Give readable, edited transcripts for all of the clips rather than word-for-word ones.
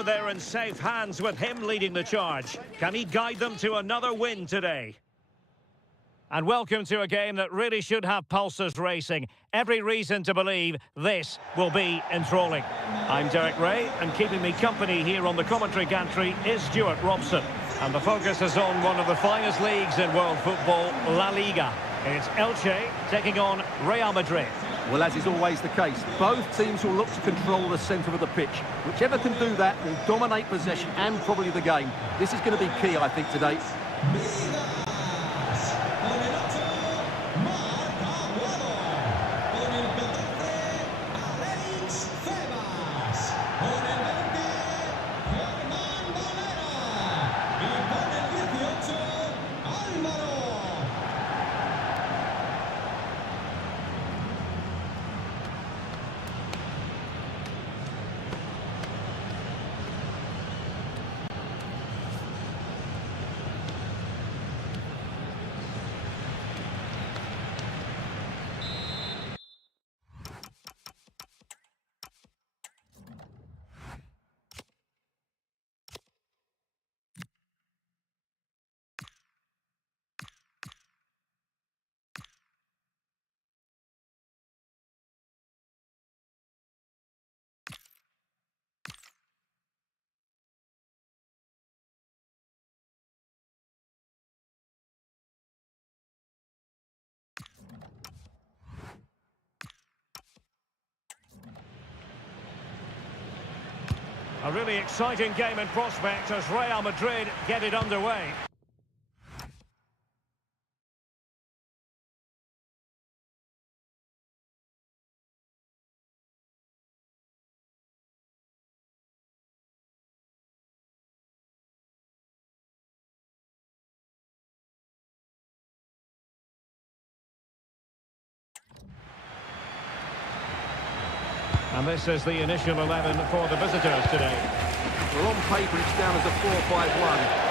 They're in safe hands with him leading the charge. Can he guide them to another win today? And welcome to a game that really should have pulses racing. Every reason to believe this will be enthralling. I'm Derek Ray, and keeping me company here on the commentary gantry is Stuart Robson. And the focus is on one of the finest leagues in world football, La Liga. It's Elche taking on Real Madrid. Well, as is always the case, both teams will look to control the centre of the pitch. Whichever can do that will dominate possession and probably the game. This is going to be key, I think, today. A really exciting game in prospect as Real Madrid get it underway. And this is the initial 11 for the visitors today. Well, on paper it's down as a 4-5-1,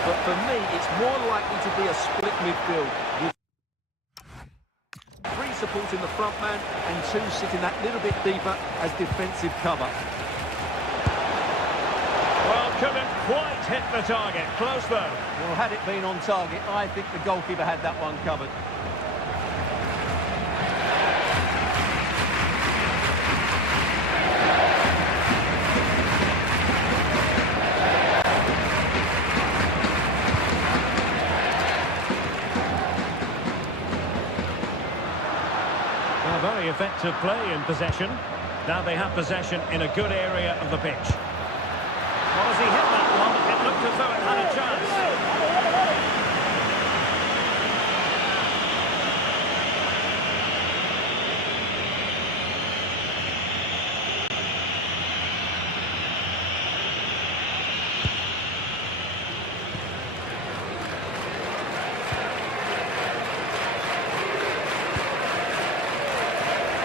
but for me it's more likely to be a split midfield with 3 supporting the front man and 2 sitting that little bit deeper as defensive cover. Well, couldn't quite hit the target. Close though. Well, had it been on target, I think the goalkeeper had that one covered. Very effective play in possession. Now they have possession in a good area of the pitch. Well, as he hit that one, it looked as though it had a chance.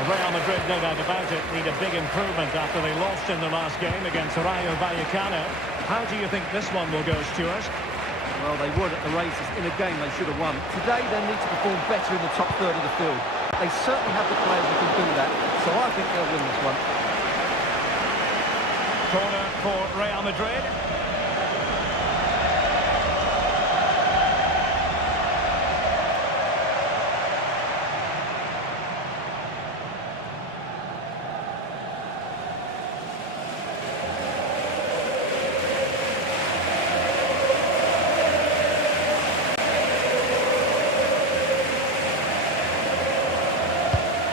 Real Madrid, no doubt about it, need a big improvement after they lost in the last game against Rayo Vallecano. How do you think this one will go, Stuart? Well, they would at the races in a game they should have won. Today they need to perform better in the top third of the field. They certainly have the players who can do that, so I think they'll win this one. Corner for Real Madrid.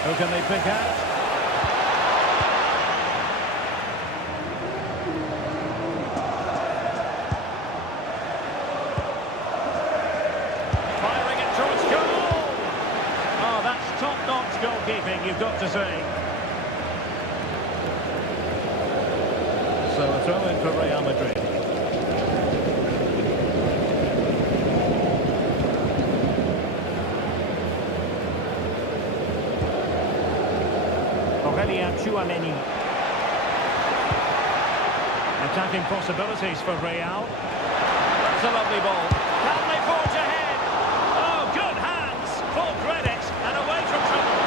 Who can they pick out? Firing it towards goal! Oh, that's top-notch goalkeeping, you've got to say. So a throw-in for Real Madrid. Attacking possibilities for Real. That's a lovely ball. Can they forge ahead? Oh, good hands. Full credit and away from trouble.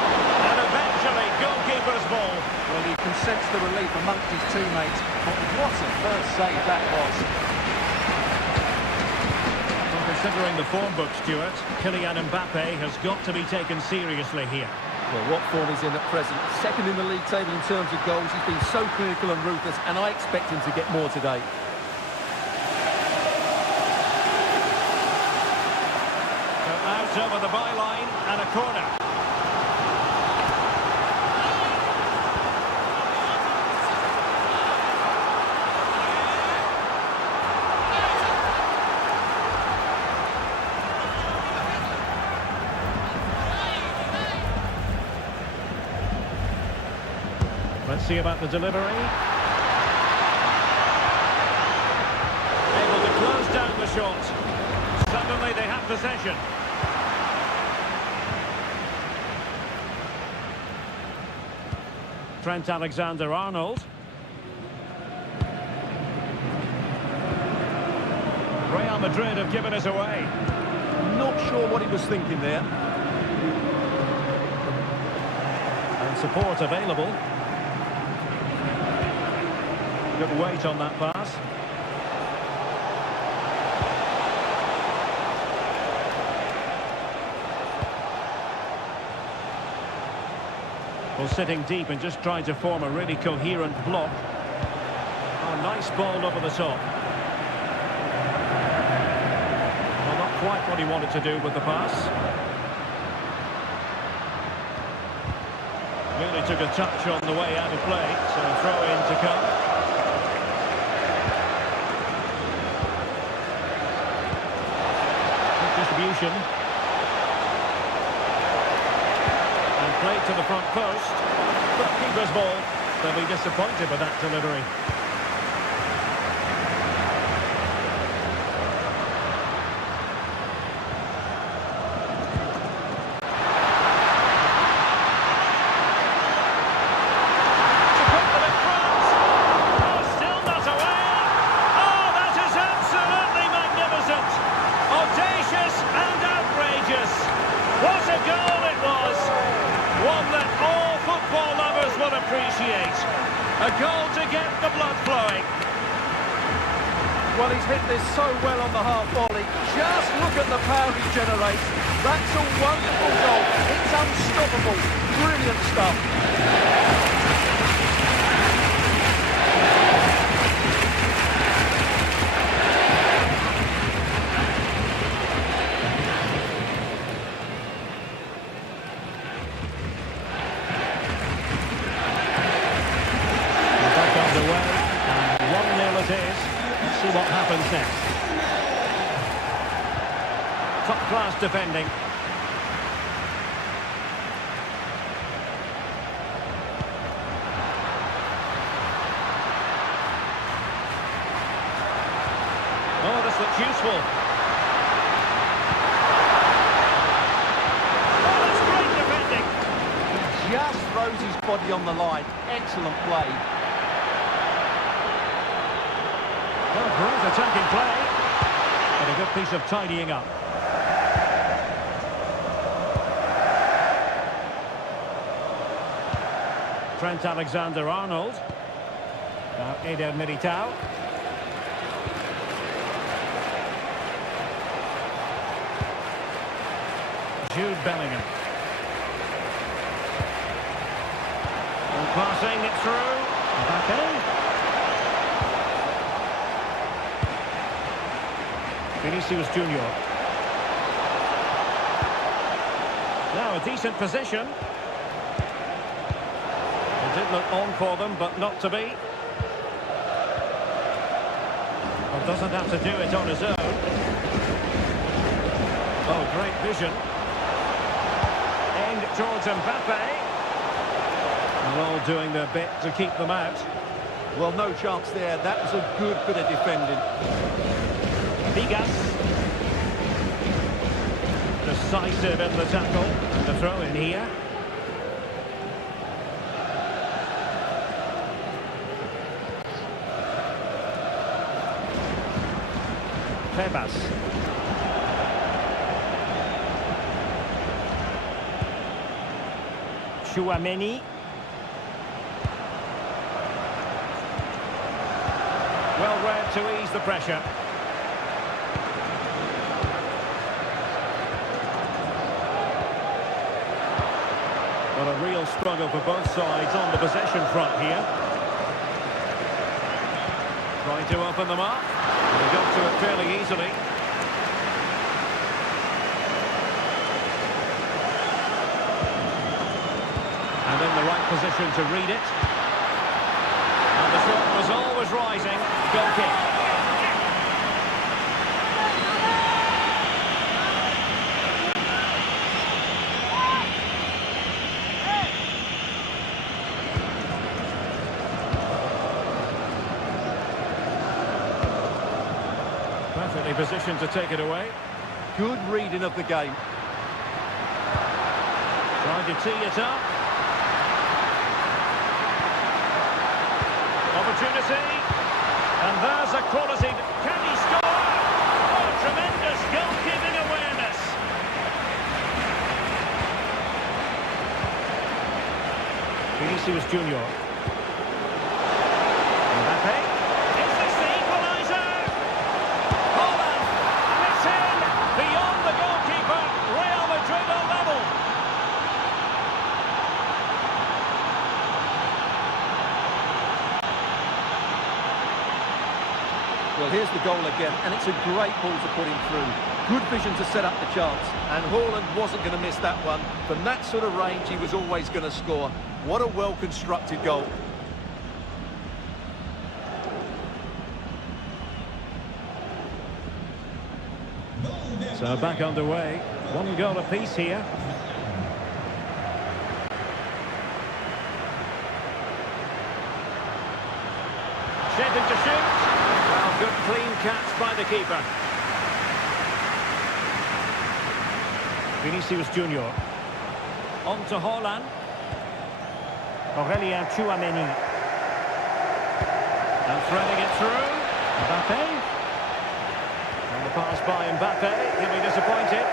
And eventually, goalkeeper's ball. Well, you can sense the relief amongst his teammates. But what a first save that was. Well, considering the form book, Stuart, Kylian Mbappe has got to be taken seriously here. Well, what form he's in at present. Second in the league table in terms of goals. He's been so clinical and ruthless, and I expect him to get more today. So out over the byline and a corner. Let's see about the delivery. Able to close down the shot. Suddenly they have possession. Trent Alexander-Arnold. Real Madrid have given us away. Not sure what he was thinking there. And support available. Good weight on that pass. Well, sitting deep and just trying to form a really coherent block. Oh, nice ball over the top. Well, not quite what he wanted to do with the pass. Really took a touch on the way out of play, so a throw in to come. Distribution. And played to the front post. But keeper's ball. They'll be disappointed with that delivery. A goal to get the blood flowing. Well, he's hit this so well on the half volley. Just look at the power he generates. That's a wonderful goal. It's unstoppable. Brilliant stuff. See what happens next. Top-class defending. Oh, this looks useful. Oh, that's great defending. He just throws his body on the line. Excellent play. Well, great attacking play, but a good piece of tidying up. Trent Alexander-Arnold. Now Eder Militao. Jude Bellingham. And passing it through. Back in. Vinicius Junior. Now a decent position. It did look on for them, but not to be. Well, doesn't have to do it on his own. Oh, great vision. Aimed towards Mbappe. They're all doing their bit to keep them out. Well, no chance there. That was a good bit of defending. Vigas. Decisive in the tackle. And the throw in here. Tebas. Chouameni. Well read to ease the pressure. But a real struggle for both sides on the possession front here. Trying to open them up. They got to it fairly easily. And in the right position to read it. And the shot was always rising. Goal kick. Perfectly positioned to take it away. Good reading of the game. Trying to tee it up. Opportunity. And there's a quality. Can he score? Oh, tremendous goalkeeping awareness. Vinicius Junior. Mbappe. Is this the equaliser? Holland. And it's in. Beyond the goalkeeper. Real Madrid are level. Well, here's the goal again, and it's a great ball to put him through. Good vision to set up the chance, and Haaland wasn't going to miss that one. From that sort of range, he was always going to score. What a well-constructed goal. So back underway. One goal apiece here. Shaping to shoot. Well, good clean catch by the keeper. Vinicius Junior. On to Haaland. Aurélien Tchouameni. And threading it through. Mbappe. And the pass by Mbappe. He'll be disappointed.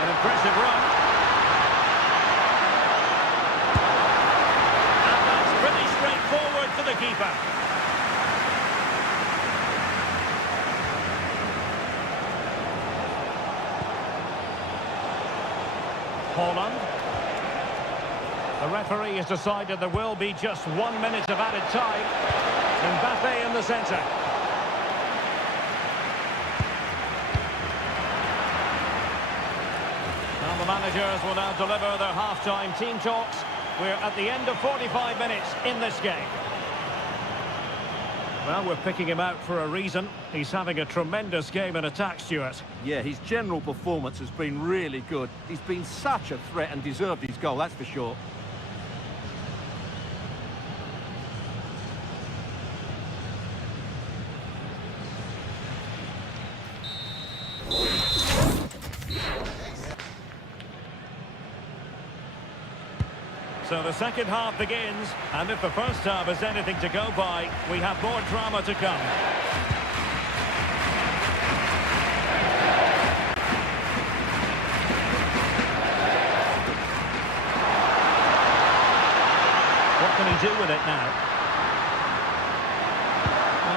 An impressive run. And that's pretty straightforward for the keeper. Haaland. The referee has decided there will be just 1 minute of added time. Mbappe in the centre. Now the managers will now deliver their half-time team talks. We're at the end of 45 minutes in this game. Well, we're picking him out for a reason. He's having a tremendous game in attack, Stuart. Yeah, his general performance has been really good. He's been such a threat and deserved his goal, that's for sure. So the second half begins, and if the first half is anything to go by, we have more drama to come. What can he do with it now?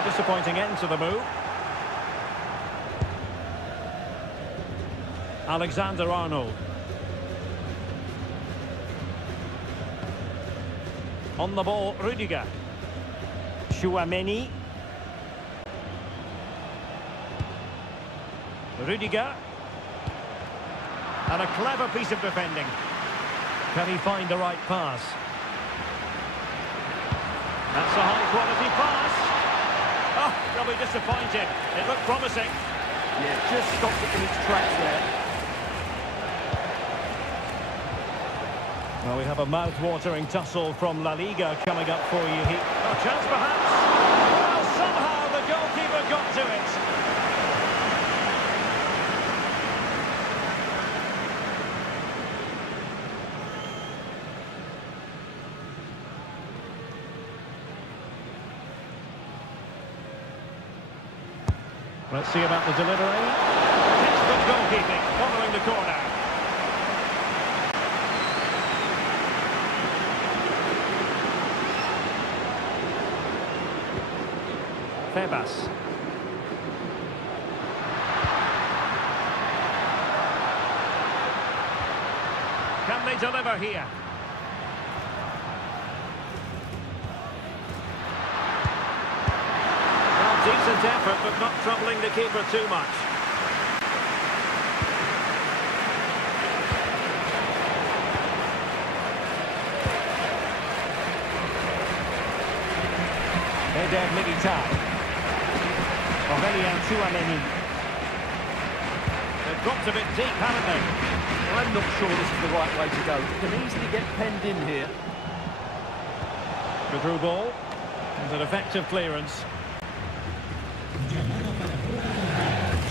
A disappointing end to the move. Alexander-Arnold. On the ball, Rudiger. Tchouameni. Rudiger. And a clever piece of defending. Can he find the right pass? That's a high-quality pass. Oh, they'll be disappointed. It looked promising. Yeah, just stopped it in its tracks there. Well, we have a mouth-watering tussle from LALIGA coming up for you here. A chance perhaps. Well, somehow the goalkeeper got to it. Let's see about the delivery. Textbook goalkeeping following the corner. Febas. Can they deliver here? Well, decent effort, but not troubling the keeper too much. Eder Militao. Aurelien Tchouameni. They've dropped a bit deep, haven't they? I'm not sure this is the right way to go. It can easily get penned in here. The through ball. And an effective clearance.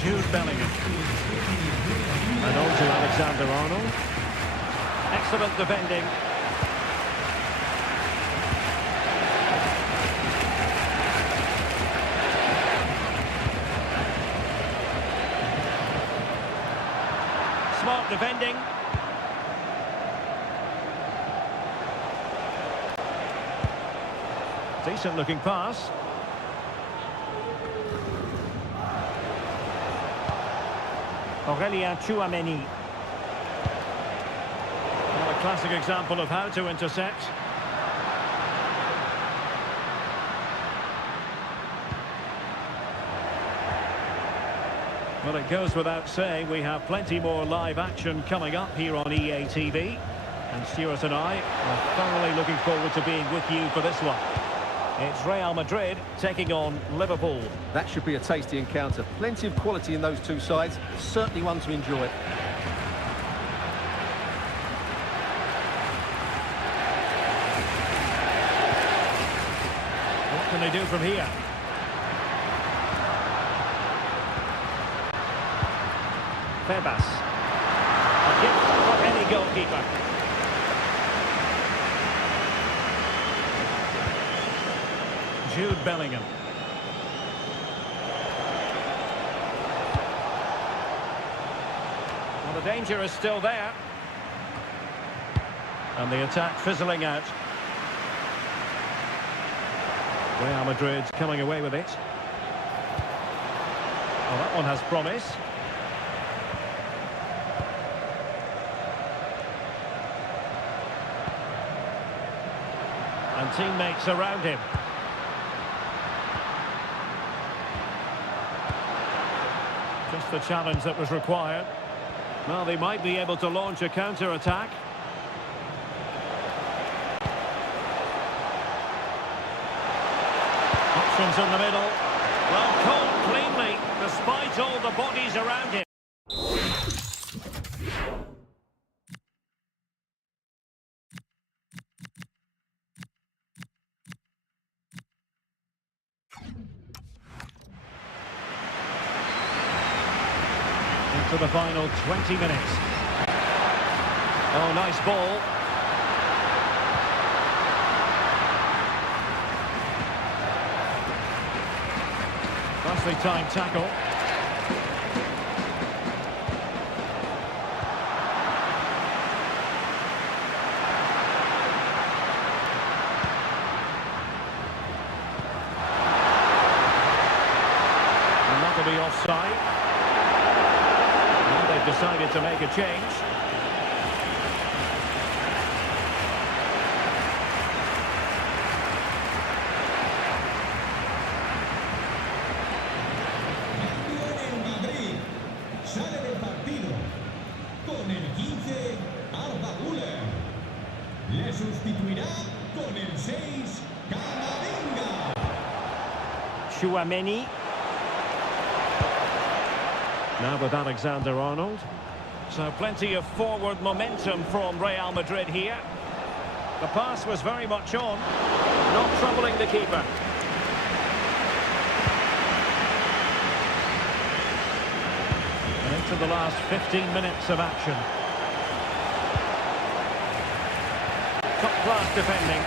Jude Bellingham. And on to Alexander-Arnold. Excellent defending. Smart defending. Decent looking pass. Aurelien Tchouameni. Well, a classic example of how to intercept. Well, it goes without saying we have plenty more live action coming up here on EA TV. And Stuart and I are thoroughly looking forward to being with you for this one. It's Real Madrid taking on Liverpool. That should be a tasty encounter. Plenty of quality in those two sides. Certainly one to enjoy. What can they do from here? Febas. A gift for any goalkeeper. Jude Bellingham. Well, the danger is still there. And the attack fizzling out. Real Madrid coming away with it. Well, that one has promise. And teammates around him. Just the challenge that was required. Well, they might be able to launch a counter-attack. Options in the middle. Well, caught cleanly, despite all the bodies around him. To the final 20 minutes. Oh, nice ball. Nicely timed tackle. And that'll be offside. Decided to make a change. En Madrid sale del partido con el 15 Arda Güler. Le sustituirá con el 6 Camavinga. Tchouameni. Now with Alexander-Arnold. So plenty of forward momentum from Real Madrid here. The pass was very much on, not troubling the keeper. And into the last 15 minutes of action. Top-class defending.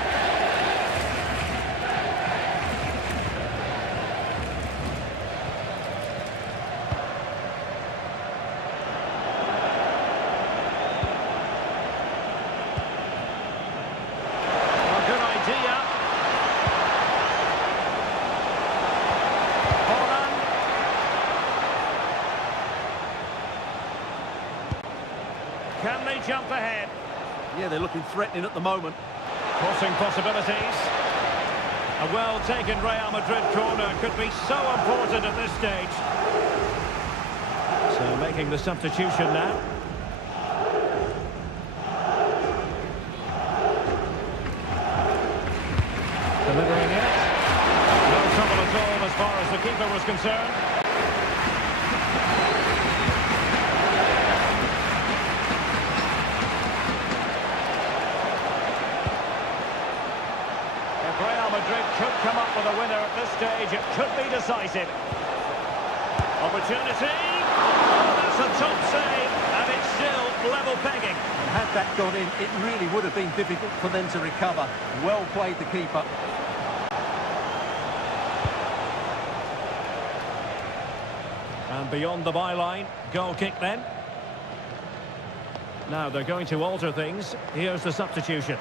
Can they jump ahead? Yeah, they're looking threatening at the moment. Crossing possibilities. A well-taken Real Madrid corner could be so important at this stage. So making the substitution now. Delivering it. No trouble at all as far as the keeper was concerned. If Real Madrid could come up with a winner at this stage, it could be decisive. Opportunity. Oh, that's a top save, and it's still level pegging. And had that gone in, it really would have been difficult for them to recover. Well played, the keeper. And beyond the byline, goal kick then. Now they're going to alter things. Here's the substitution.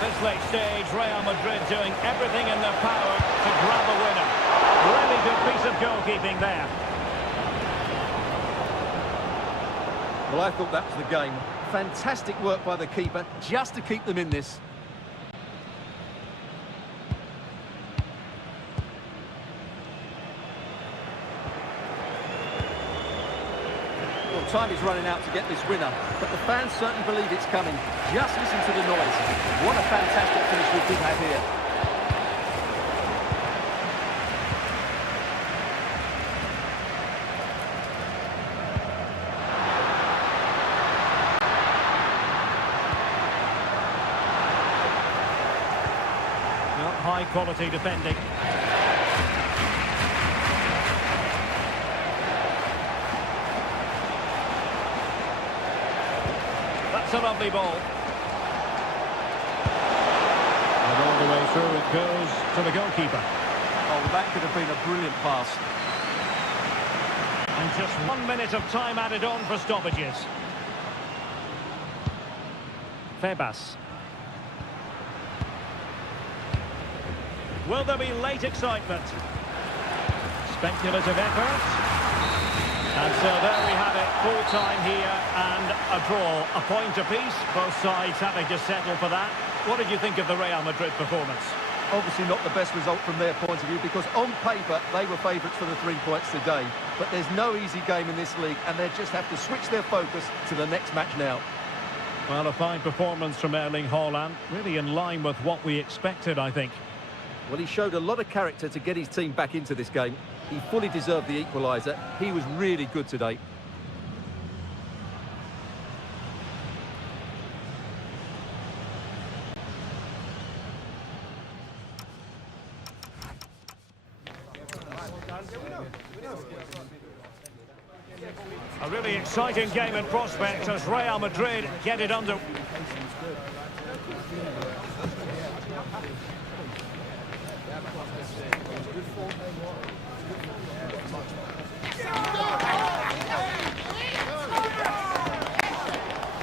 This late stage, Real Madrid doing everything in their power to grab a winner. Really good piece of goalkeeping there. Well, I thought that was the game. Fantastic work by the keeper just to keep them in this. Well, time is running out to get this winner, but the fans certainly believe it's coming. Just listen to the noise. What a fantastic finish we could have here. Not high quality defending. That's a lovely ball. And all the way through it goes to the goalkeeper. Oh, that could have been a brilliant pass. And just 1 minute of time added on for stoppages. Febas. Will there be late excitement? Speculative effort. And so there we have it, full time here and a draw, a point apiece, both sides having to settle for that. What did you think of the Real Madrid performance? Obviously not the best result from their point of view, because on paper they were favourites for the 3 points today. But there's no easy game in this league, and they just have to switch their focus to the next match now. Well, a fine performance from Erling Haaland, really in line with what we expected, I think. Well, he showed a lot of character to get his team back into this game. He fully deserved the equaliser. He was really good today. A really exciting game in prospect as Real Madrid get it under.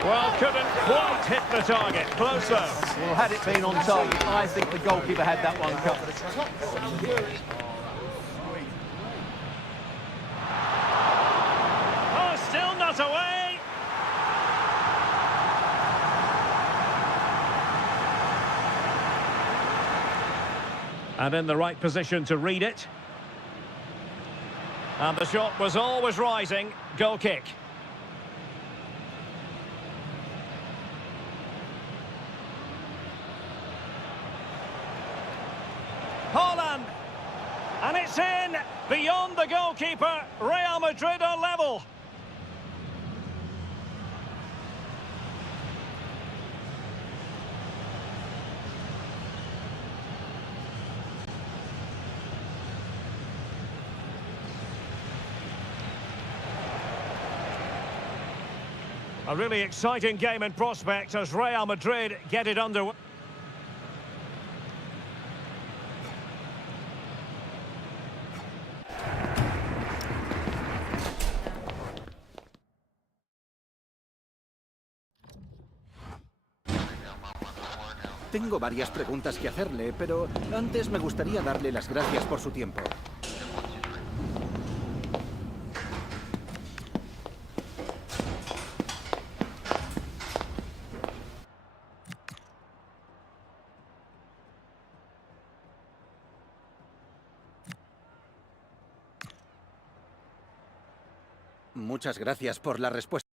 Well, couldn't quite hit the target. Close though. Well, had it been on target, I think the goalkeeper had that one covered. Oh, still not away. And in the right position to read it. And the shot was always rising. Goal kick. Haaland. And it's in! Beyond the goalkeeper, Real Madrid are level. A really exciting game in prospect as Real Madrid get it underway. Tengo varias preguntas que hacerle, pero antes me gustaría darle las gracias por su tiempo. Muchas gracias por la respuesta.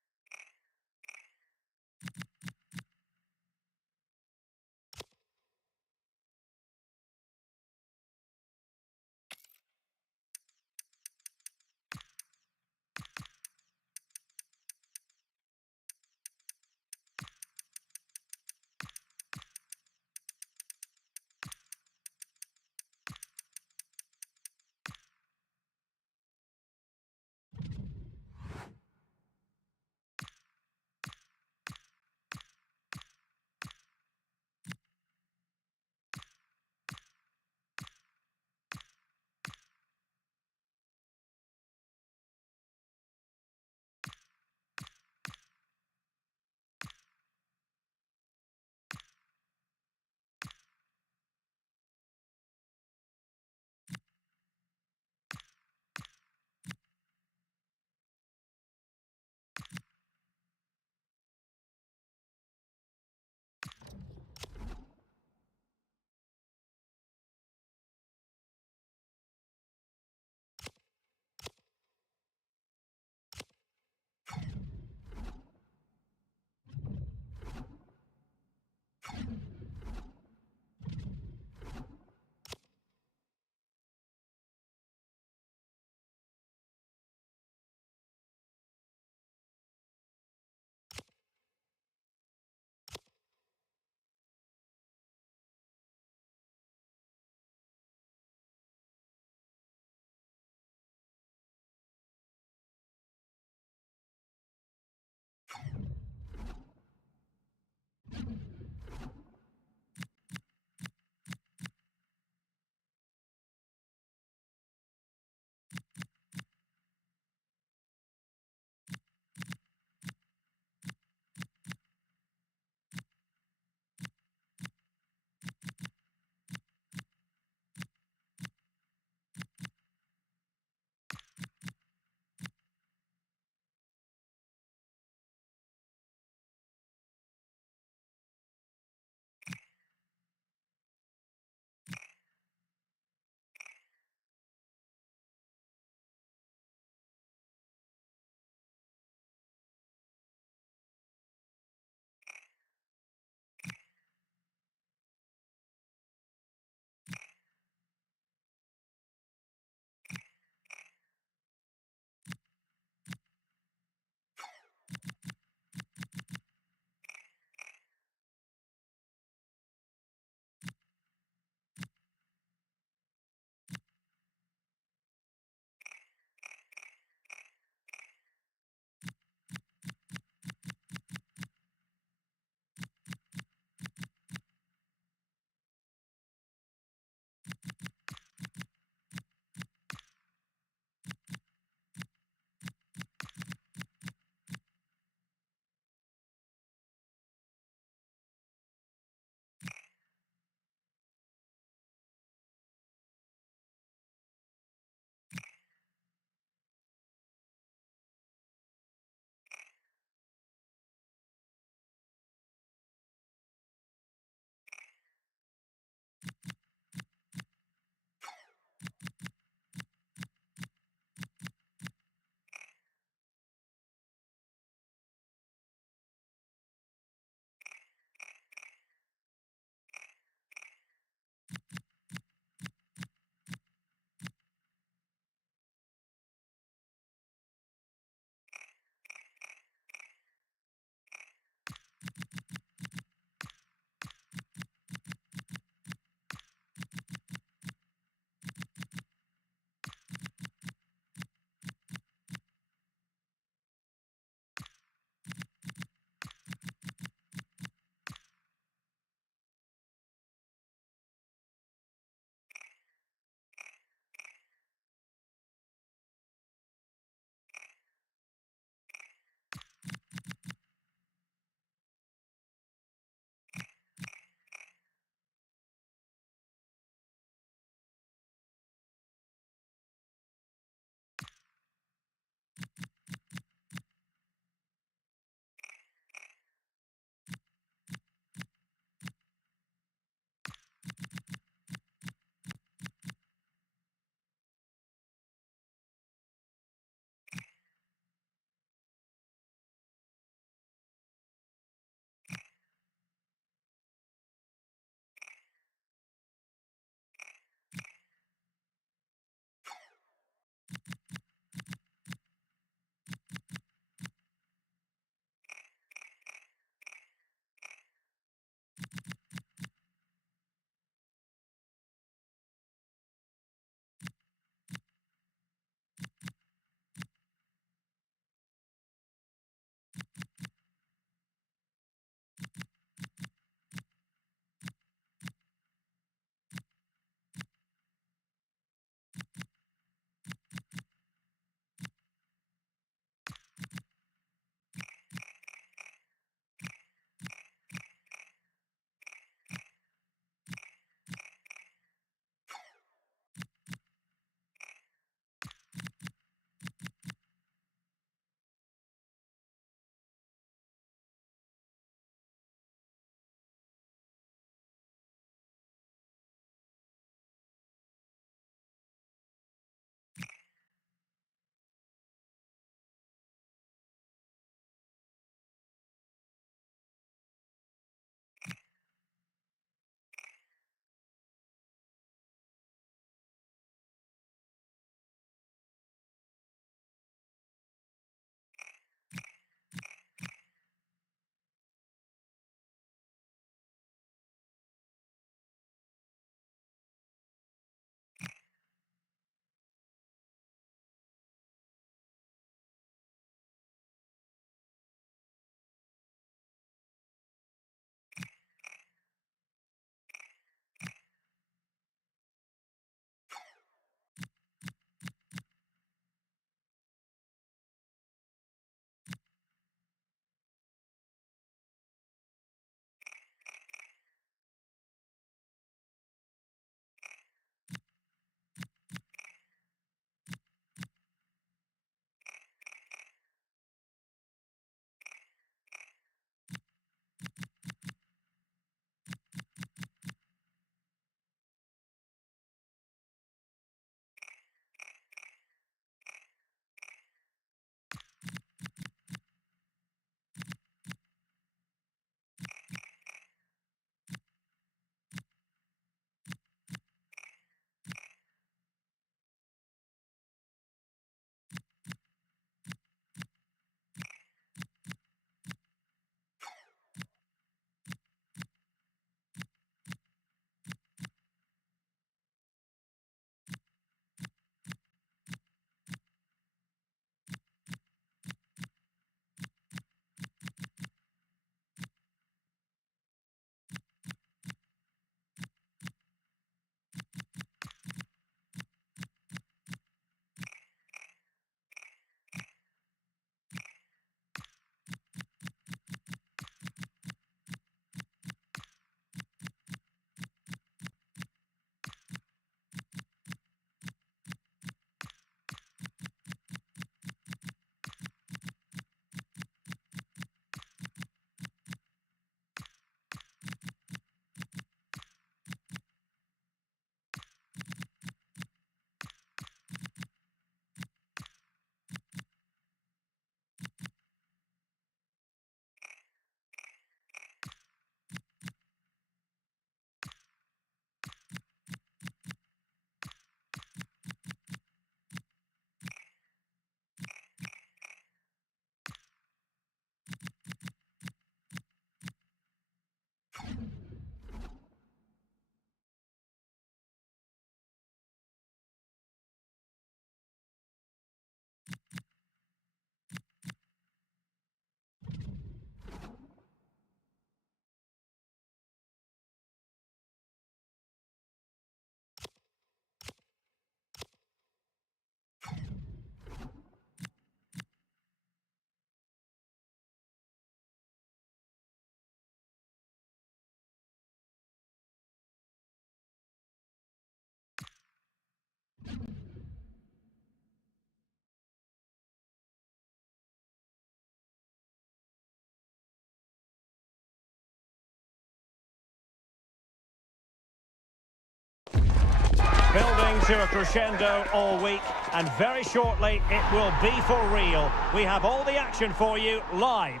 building to a crescendo all week, and very shortly it will be for real. We have all the action for you live.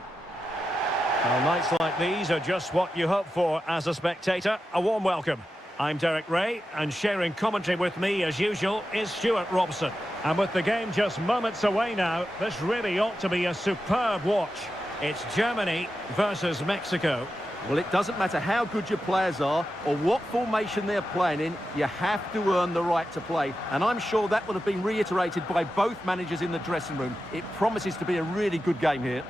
Well, nights like these are just what you hope for as a spectator. A warm welcome. I'm Derek Ray, and sharing commentary with me as usual is Stuart Robson. And with the game just moments away now, this really ought to be a superb watch. It's Germany versus Mexico. Well, it doesn't matter how good your players are or what formation they're playing in, you have to earn the right to play. And I'm sure that would have been reiterated by both managers in the dressing room. It promises to be a really good game here.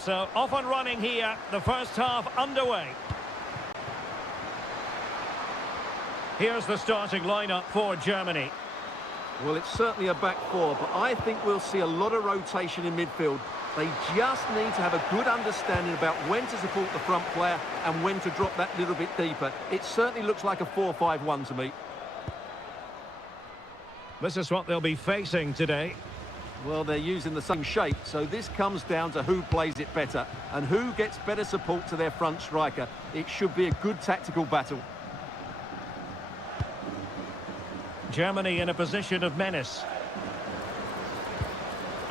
So off and running here, the first half underway. Here's the starting lineup for Germany. Well, it's certainly a back four, but I think we'll see a lot of rotation in midfield. They just need to have a good understanding about when to support the front player and when to drop that little bit deeper. It certainly looks like a 4-5-1 to me. This is what they'll be facing today. Well, they're using the same shape, so this comes down to who plays it better and who gets better support to their front striker. It should be a good tactical battle. Germany in a position of menace.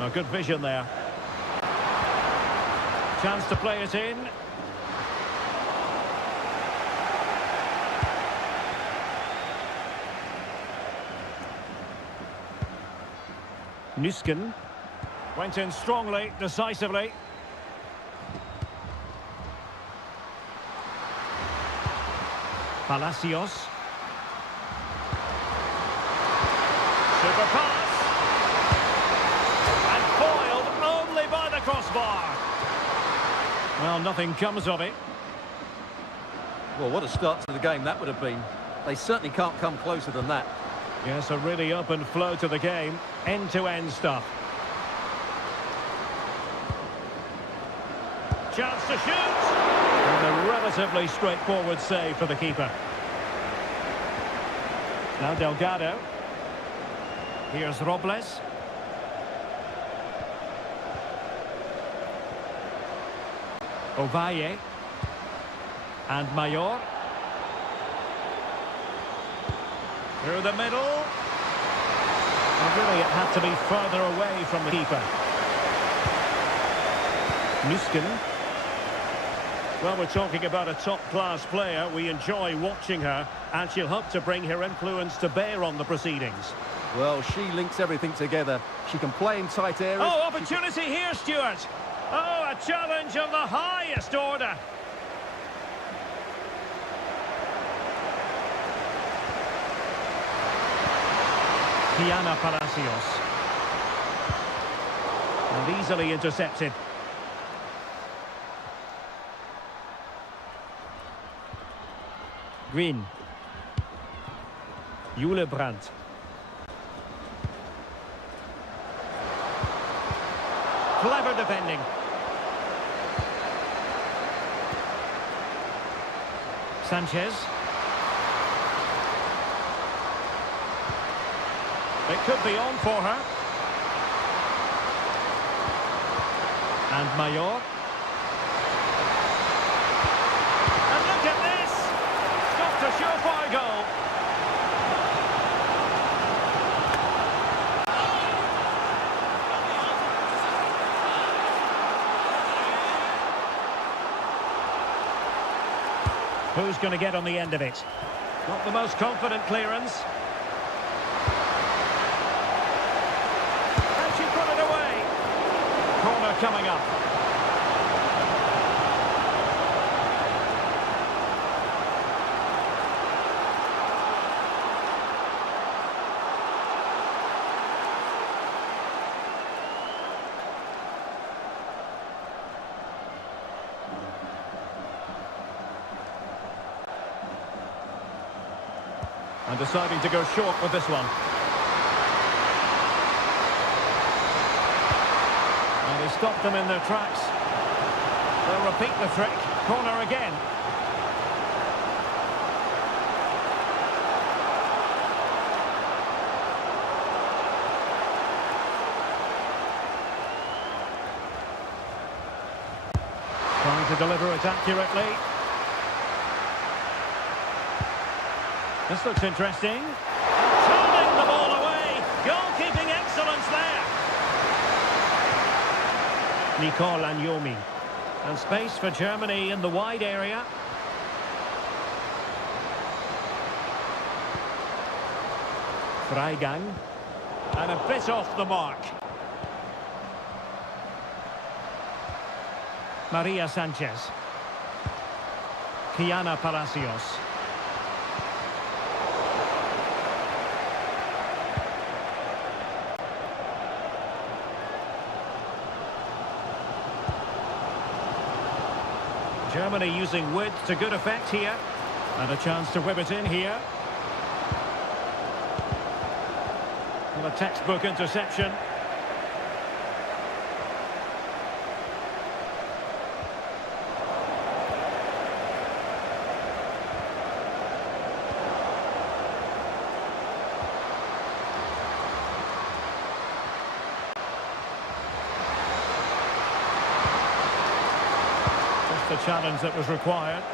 A good vision there. Chance to play it in. Nüsken went in strongly, decisively. Palacios. Super pass. And foiled only by the crossbar. Well, nothing comes of it. Well, what a start to the game that would have been. They certainly can't come closer than that. Yes, a really open flow to the game. End-to-end stuff. Chance to shoot! And a relatively straightforward save for the keeper. Now Delgado. Here's Robles. Ovalle. And Mayor. Through the middle. And really, it had to be further away from the keeper. Nüsken. Well, we're talking about a top-class player. We enjoy watching her, and she'll hope to bring her influence to bear on the proceedings. Well, she links everything together. She can play in tight areas. Oh, opportunity here, Stuart. Oh, a challenge of the highest order. Diana Palacios. And easily intercepted. Green. Brandt. Clever defending. Sanchez. It could be on for her. And Mayor. And look at this! Stopped a surefire goal. Who's going to get on the end of it? Not the most confident clearance. And she put it away. Corner coming up. And deciding to go short with this one. And they stopped them in their tracks. They'll repeat the trick. Corner again. Trying to deliver it accurately. This looks interesting. Turning the ball away. Goalkeeping excellence there. Nicole Agnomi. And space for Germany in the wide area. Freigang. And a bit off the mark. Maria Sanchez. Kiana Palacios. Germany using width to good effect here. And a chance to whip it in here. And a textbook interception. The challenge that was required.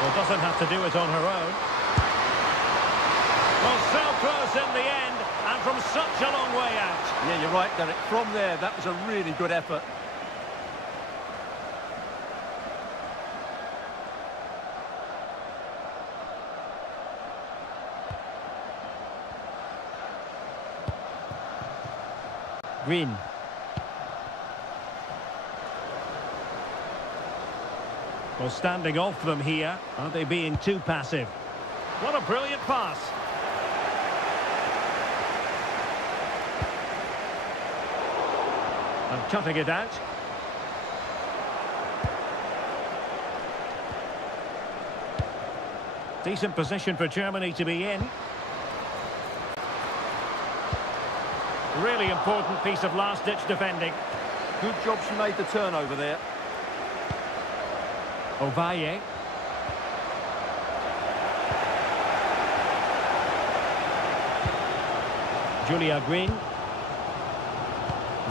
Well, doesn't have to do it on her own. Well, so close in the end, and from such a long way out. Yeah, you're right, Derek. From there, that was a really good effort. Green. Well, standing off them here. Are they being too passive? What a brilliant pass. And cutting it out. Decent position for Germany to be in. Really important piece of last-ditch defending. Good job she made the turnover there. Ovalle. Julia Green.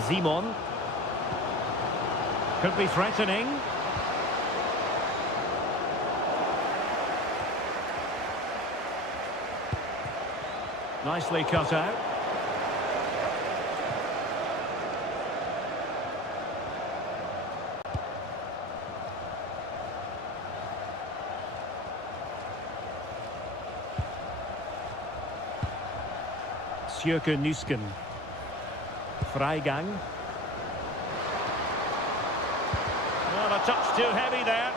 Simon. Could be threatening. Nicely cut out. Sjöke Nusken. Freigang. Well, a touch too heavy there.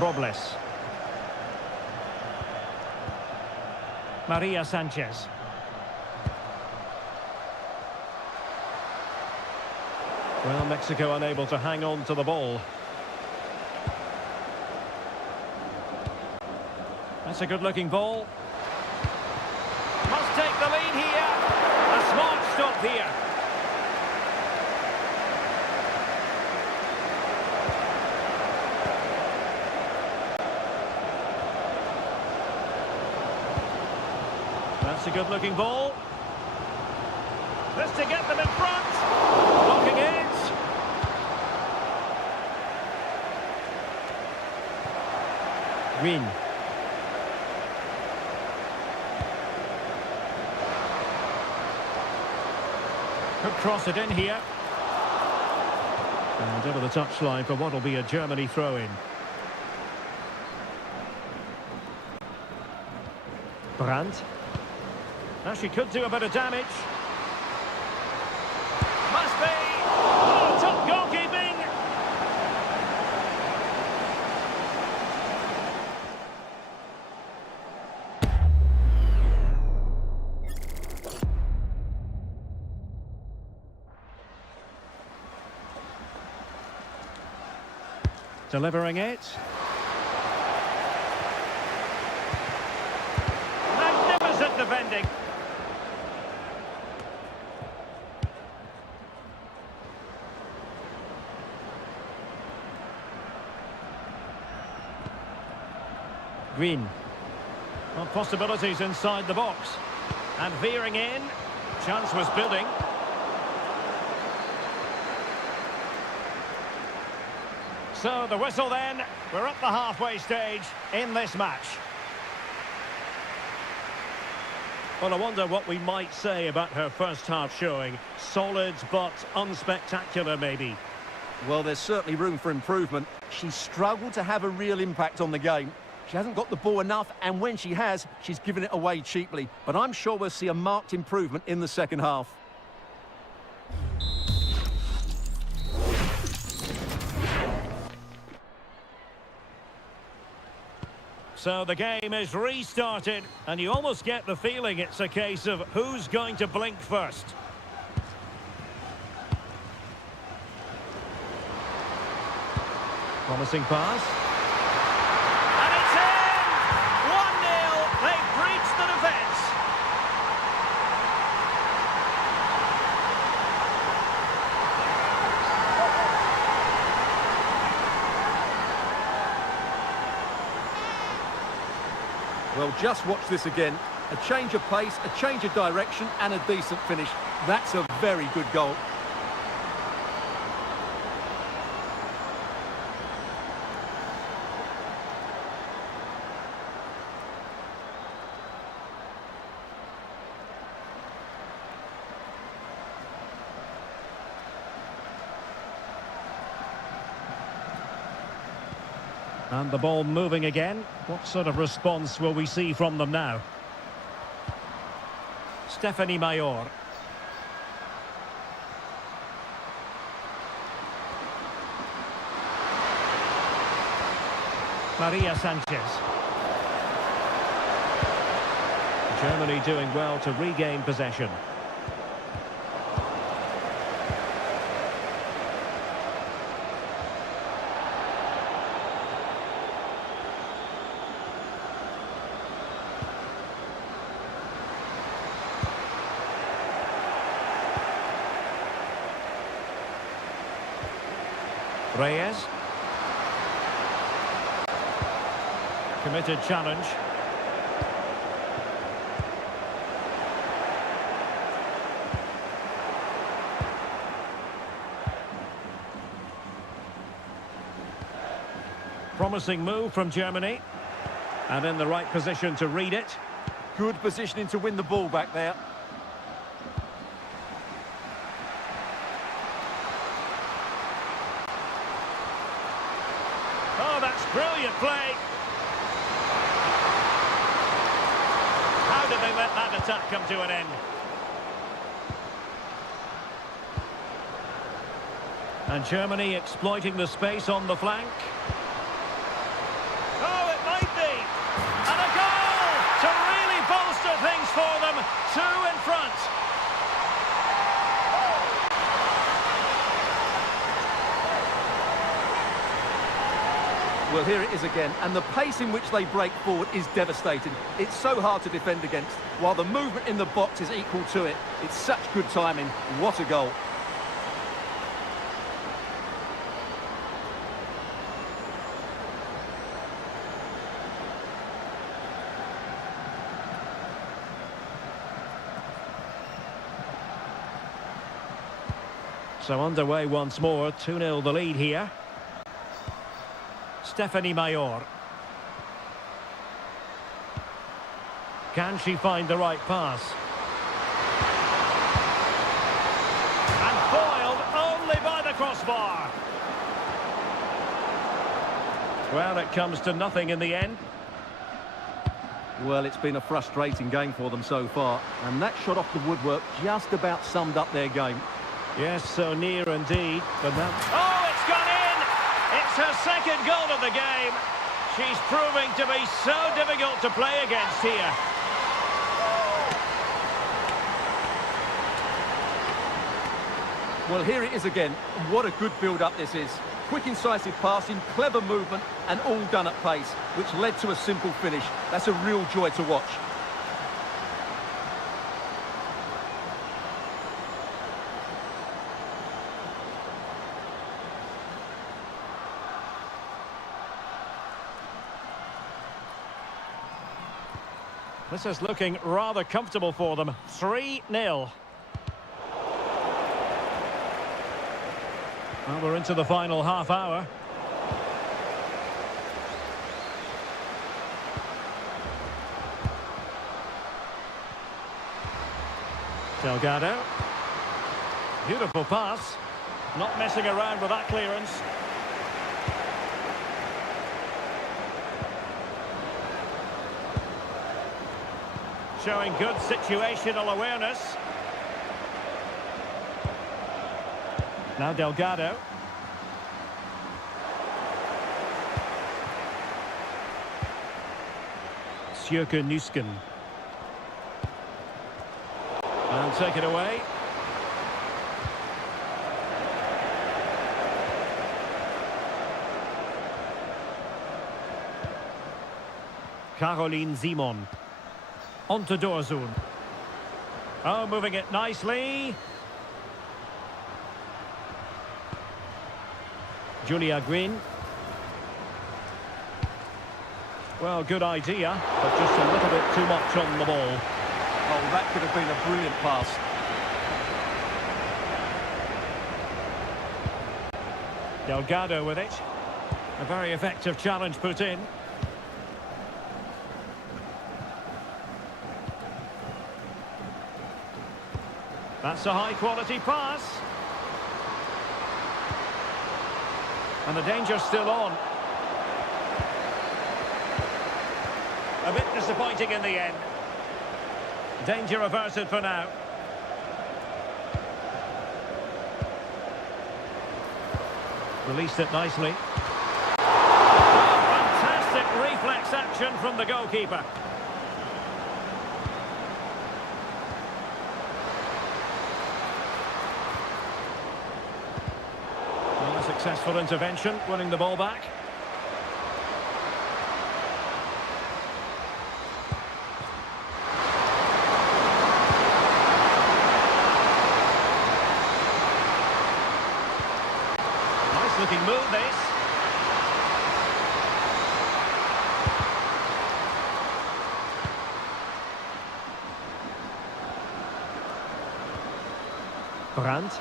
Robles. Maria Sanchez. Well, Mexico unable to hang on to the ball. That's a good-looking ball. Must take the lead here. A smart stop here. That's a good-looking ball. This to get them in front. Blocking it. Green. Could cross it in here. And over the touchline for what will be a Germany throw-in. Brandt. Now she could do a bit of damage. Must be. Oh, top goalkeeping. Delivering it. Magnificent defending. Green. Well, possibilities inside the box. And veering in. Chance was building. So the whistle then. We're at the halfway stage in this match. Well, I wonder what we might say about her first half showing. Solid but unspectacular maybe. Well, there's certainly room for improvement. She struggled to have a real impact on the game. She hasn't got the ball enough, and when she has, she's given it away cheaply. But I'm sure we'll see a marked improvement in the second half. So the game is restarted, and you almost get the feeling it's a case of who's going to blink first. Promising pass. And it's in! 1-0. They've breached the defence. Well, just watch this again. A change of pace, a change of direction, and a decent finish. That's a very good goal. And the ball moving again. What sort of response will we see from them now? Stephanie Mayor. Maria Sanchez. Germany doing well to regain possession. Reyes. Committed challenge. Promising move from Germany. And in the right position to read it. Good positioning to win the ball back there. Oh, that's brilliant play. How did they let that attack come to an end? And Germany exploiting the space on the flank. Oh, it might be. And a goal to really bolster things for them. 2 in front. Well, here it is again, and the pace in which they break forward is devastating. It's so hard to defend against, while the movement in the box is equal to it. It's such good timing. What a goal. So underway once more, 2-0 the lead here. Stephanie Mayor. Can she find the right pass? And foiled only by the crossbar. Well, it comes to nothing in the end. Well, it's been a frustrating game for them so far, and that shot off the woodwork just about summed up their game. Yes, so near indeed, but now... Oh, it's gone in! It's her second goal of the game. She's proving to be so difficult to play against here. Well, here it is again. What a good build-up this is. Quick, incisive passing, clever movement, and all done at pace, which led to a simple finish. That's a real joy to watch. This is looking rather comfortable for them. 3-0. Well, we're into the final half hour. Delgado. Beautiful pass. Not messing around with that clearance. Showing good situational awareness. Now Delgado. Sjöke Nusken. And take it away. Caroline Simon. On to Dorzun. Oh, moving it nicely. Julia Green. Well, good idea, but just a little bit too much on the ball. Oh, that could have been a brilliant pass. Delgado with it. A very effective challenge put in. That's a high-quality pass. And the danger's still on. A bit disappointing in the end. Danger averted for now. Released it nicely. Oh, fantastic reflex action from the goalkeeper. Well, a successful intervention, winning the ball back. Looking move this. Brandt.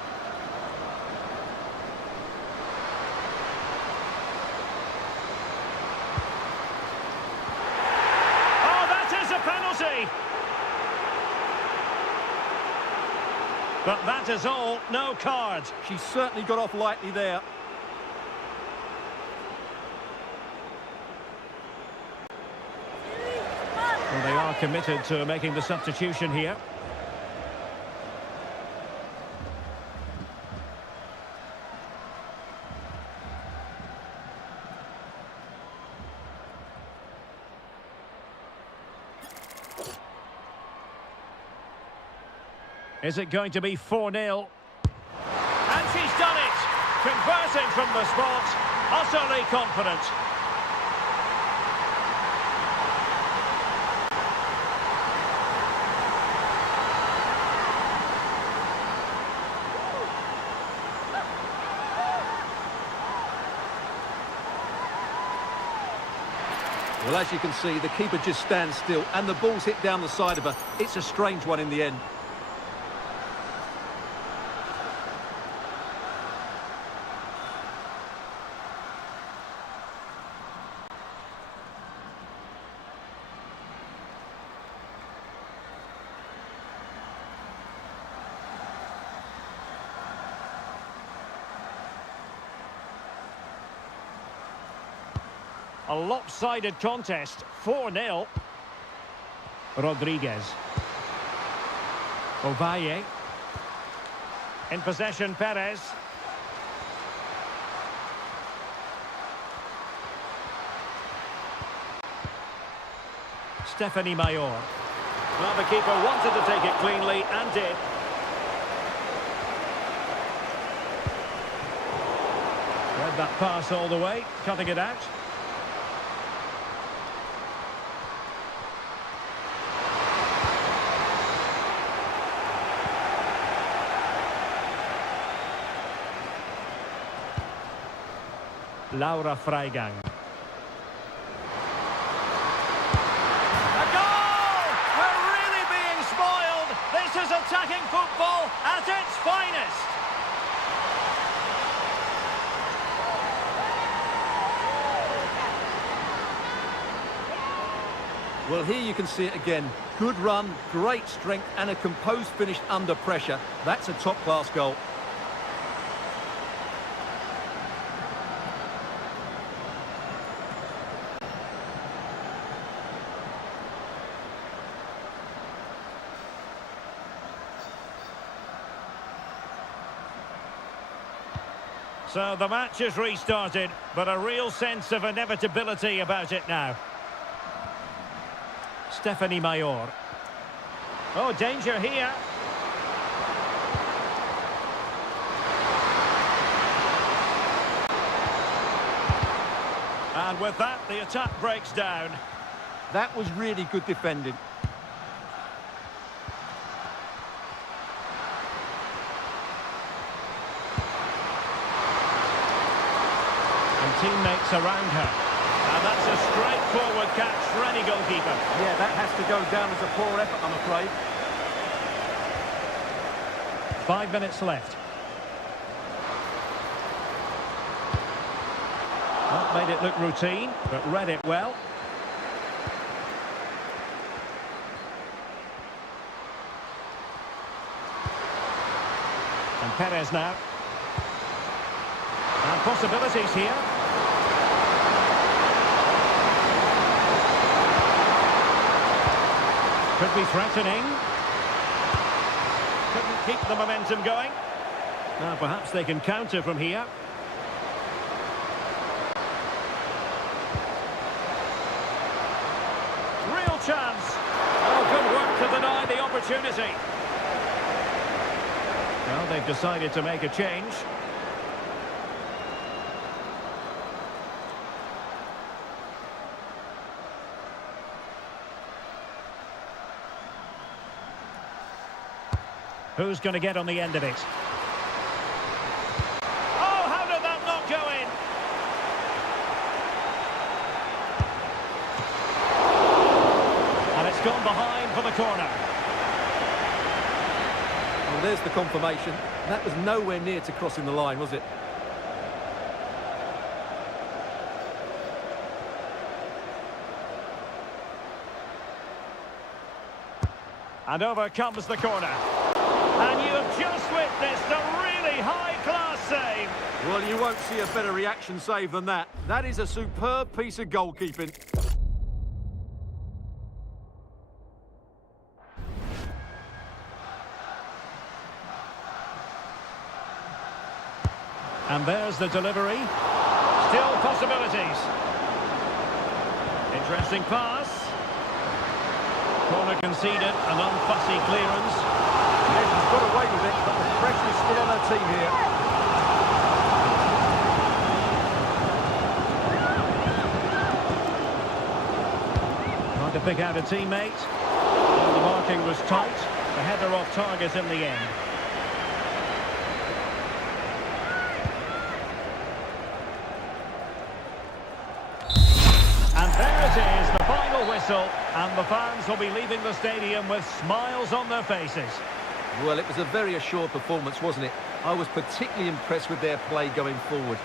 Oh, that is a penalty. But that is all, no card. She certainly got off lightly there. Well, they are committed to making the substitution here. Is it going to be 4-0? And she's done it! Converting from the spot, utterly confident. Well, as you can see, the keeper just stands still and the ball's hit down the side of her. It's a strange one in the end. A lopsided contest, 4-0. Rodriguez. Ovalle. In possession, Perez. Stephanie Mayor. Well, the keeper wanted to take it cleanly and did. Read that pass all the way, cutting it out. Laura Freigang. A goal! We're really being spoiled. This is attacking football at its finest. Well, here you can see it again. Good run, great strength, and a composed finish under pressure. That's a top-class goal. So the match is restarted, but a real sense of inevitability about it now. Stephanie Mayor. Oh, danger here. And with that, the attack breaks down. That was really good defending. Teammates around her. And that's a straightforward catch for any goalkeeper. Yeah, that has to go down as a poor effort, I'm afraid. 5 minutes left. Not made it look routine, but read it well. And Perez now. And possibilities here. Could be threatening. Couldn't keep the momentum going. Now perhaps they can counter from here. Real chance. Oh, good work to deny the opportunity. Well, they've decided to make a change. Who's going to get on the end of it? Oh, how did that not go in? And it's gone behind for the corner. Well, there's the confirmation. That was nowhere near to crossing the line, was it? And over comes the corner. And you have just witnessed a really high-class save. Well, you won't see a better reaction save than that. That is a superb piece of goalkeeping. And there's the delivery. Still possibilities. Interesting pass. Corner conceded, an unfussy clearance. Yes, she's got away with it, but the pressure is still on her team here. Trying to pick out a teammate. Well, the marking was tight. The header off target in the end. And there it is, the final whistle, and the fans will be leaving the stadium with smiles on their faces. Well, it was a very assured performance, wasn't it? I was particularly impressed with their play going forward.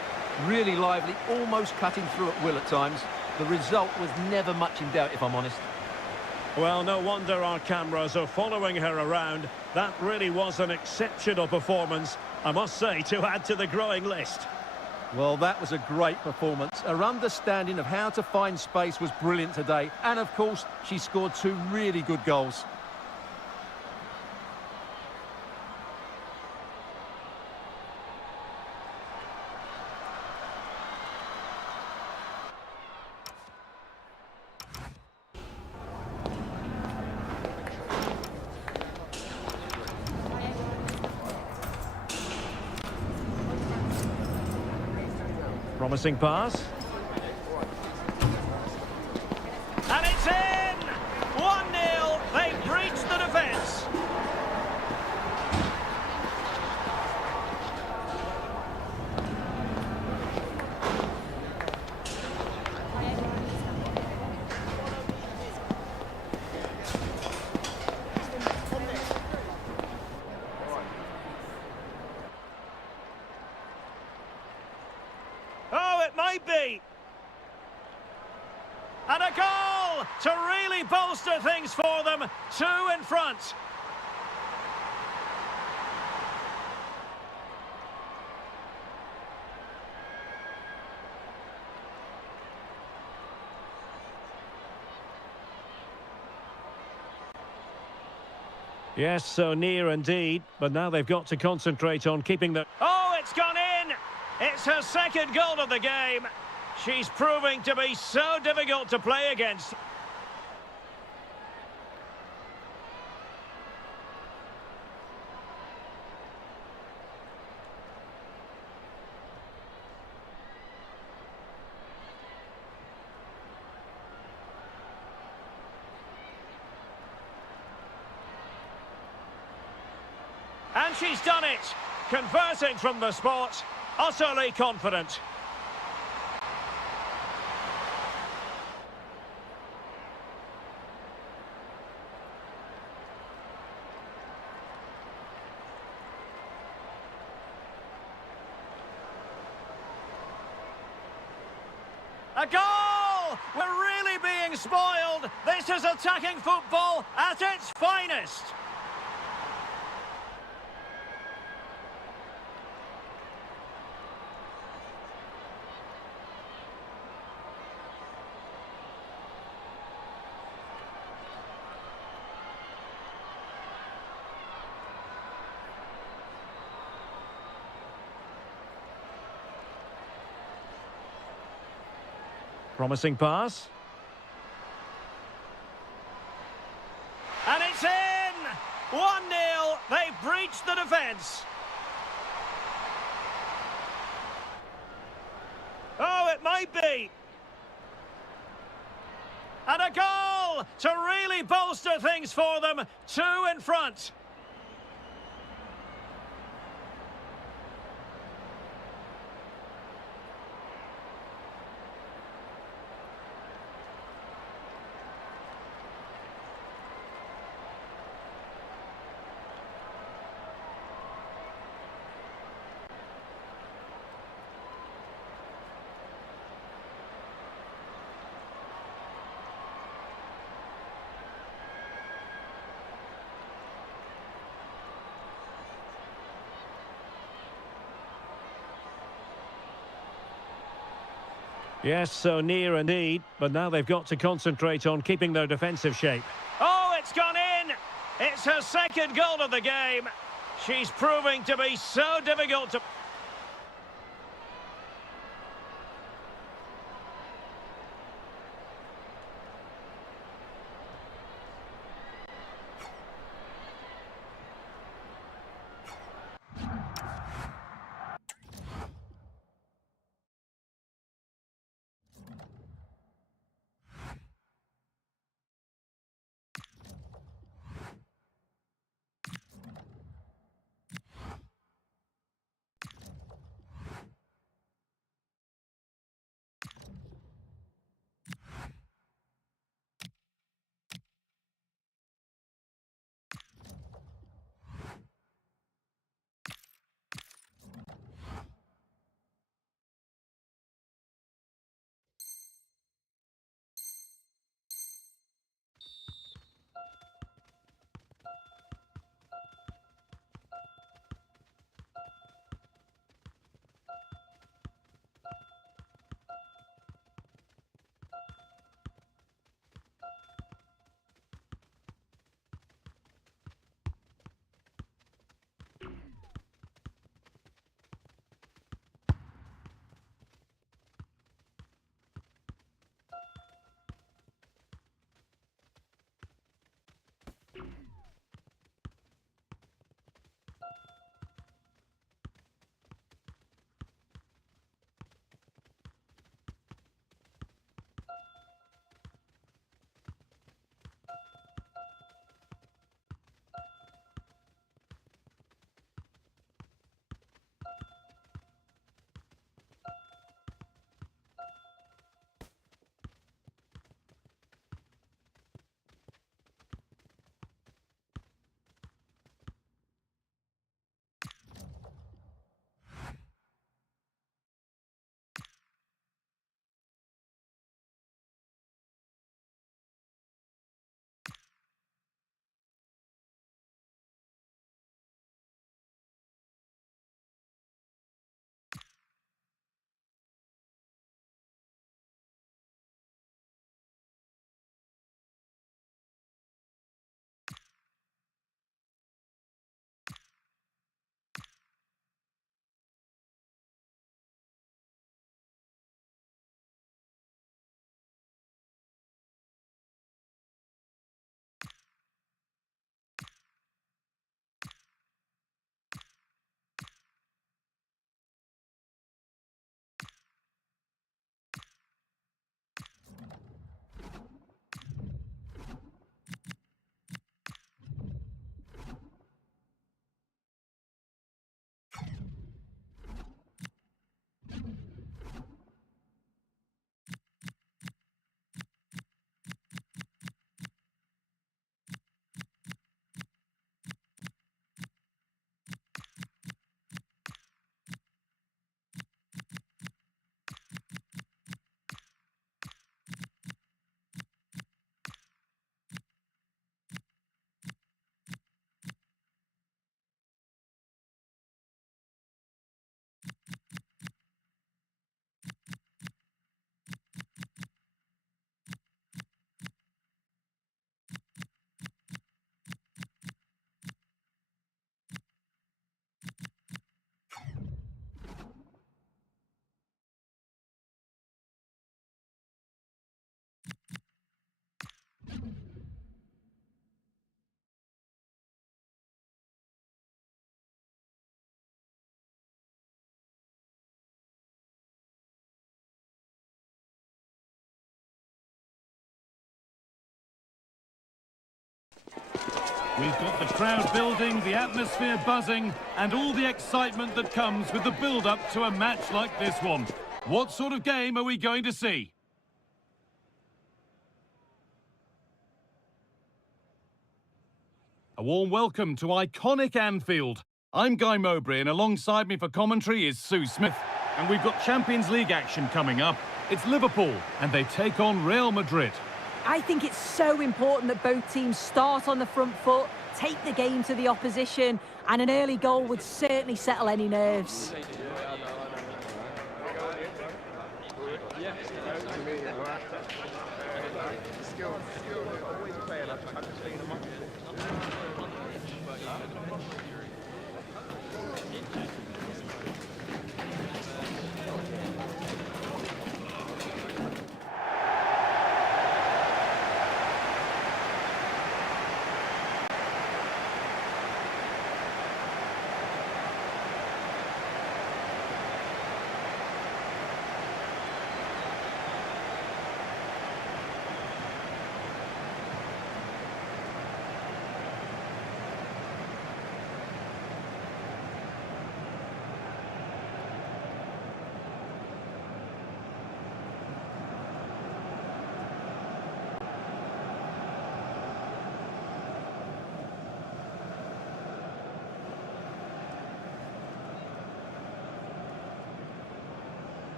Really lively, almost cutting through at will at times. The result was never much in doubt, if I'm honest. Well, no wonder our cameras are following her around. That really was an exceptional performance, I must say, to add to the growing list. Well, that was a great performance. Her understanding of how to find space was brilliant today. And, of course, she scored 2 really good goals. Promising pass. And it's in! 1-0. They've breached the defence. Oh, it might be. And a goal to really bolster things for them. 2 in front. Yes, so near indeed, but now they've got to concentrate on keeping the... Oh, it's gone in! It's her second goal of the game. She's proving to be so difficult to play against. And she's done it, converting from the spot, utterly confident. A goal! We're really being spoiled. This is attacking football at its finest. Promising pass. And it's in! 1-0. They've breached the defence. Oh, it might be. And a goal to really bolster things for them. 2 in front. Yes, so near indeed, but now they've got to concentrate on keeping their defensive shape. Oh, it's gone in! It's her second goal of the game. She's proving to be so difficult to... We've got the crowd building, the atmosphere buzzing, and all the excitement that comes with the build-up to a match like this one. What sort of game are we going to see? A warm welcome to iconic Anfield. I'm Guy Mowbray, and alongside me for commentary is Sue Smith. And we've got Champions League action coming up. It's Liverpool, and they take on Real Madrid. I think it's so important that both teams start on the front foot, take the game to the opposition, and an early goal would certainly settle any nerves.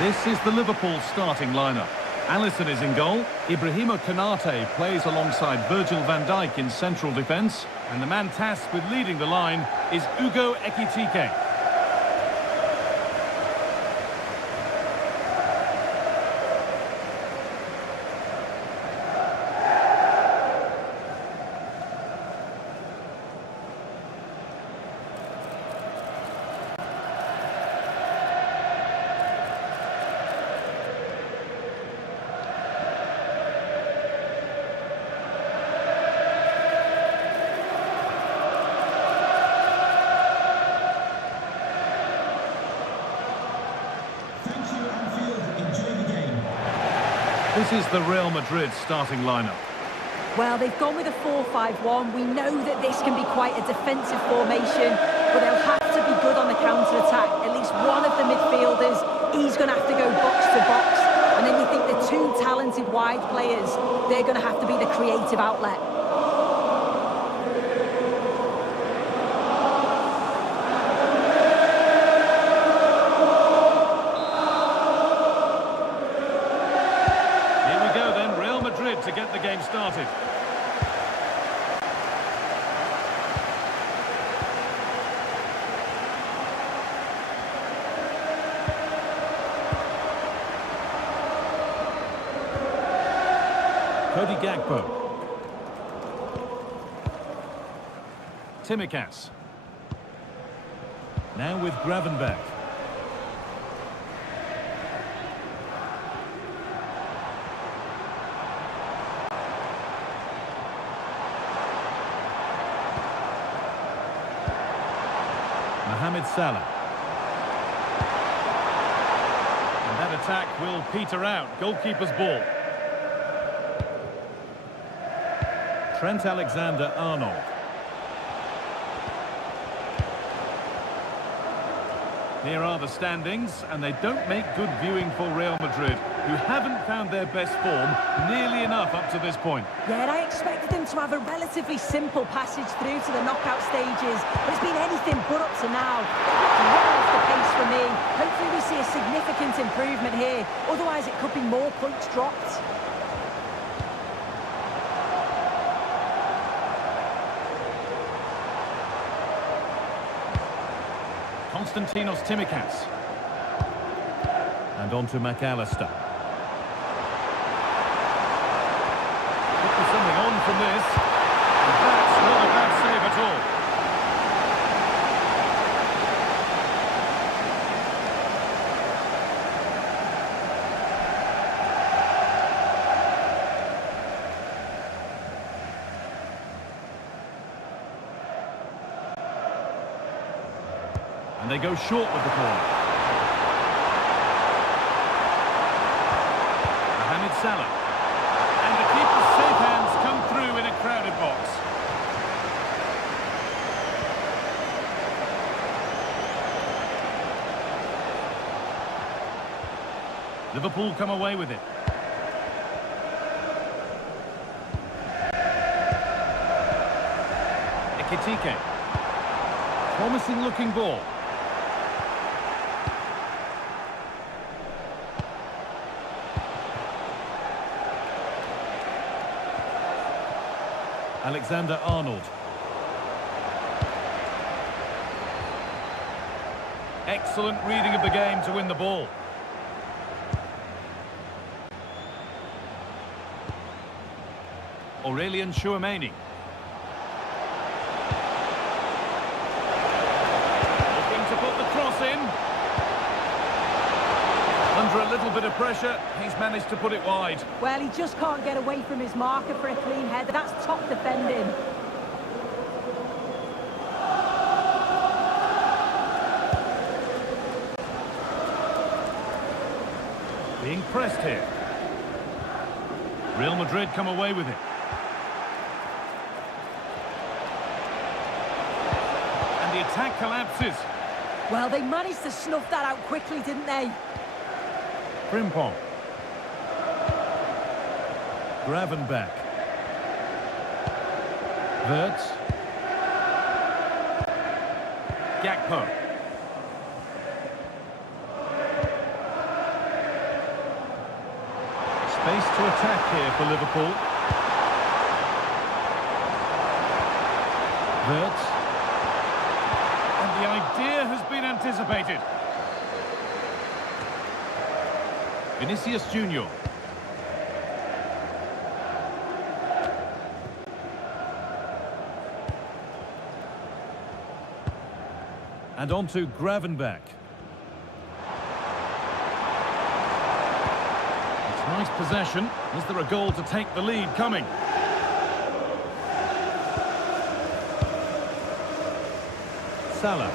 This is the Liverpool starting lineup. Alisson is in goal. Ibrahima Konate plays alongside Virgil van Dijk in central defence. And the man tasked with leading the line is Ugo Ekitike. This is the Real Madrid starting lineup. Well, they've gone with a 4-5-1. We know that this can be quite a defensive formation, but they'll have to be good on the counter-attack. At least one of the midfielders, he's going to have to go box to box. And then you think the two talented wide players, they're going to have to be the creative outlet. To get the game started. Cody Gakpo. Tsimikas. Now with Gravenberch. Mohamed Salah. And that attack will peter out. Goalkeeper's ball. Trent Alexander-Arnold. Here are the standings, and they don't make good viewing for Real Madrid, who haven't found their best form nearly enough up to this point. Yeah, and I expected them to have a relatively simple passage through to the knockout stages, but it's been anything but up to now. Well off the pace for me. Hopefully we see a significant improvement here, otherwise it could be more points dropped. Konstantinos Tsimikas. And on to McAllister. Looking something on from this. And that's not a bad save at all. And they go short with the corner. Mohamed Salah. And the keeper's safe hands come through in a crowded box. Liverpool come away with it. Ekitike. Promising looking ball. Alexander-Arnold. Excellent reading of the game to win the ball. Aurelian Chouameni. Looking to put the cross in. Under a little bit of pressure, he's managed to put it wide. Well, he just can't get away from his marker for a clean header. That's top defending. Being pressed here. Real Madrid come away with it. And the attack collapses. Well, they managed to snuff that out quickly, didn't they? Frimpong. Gravenberch. Wirtz. Gakpo. Space to attack here for Liverpool. Wirtz. And the idea has been anticipated. Vinicius Junior. And on to Gravenberch. It's nice possession. Is there a goal to take the lead coming? Salah.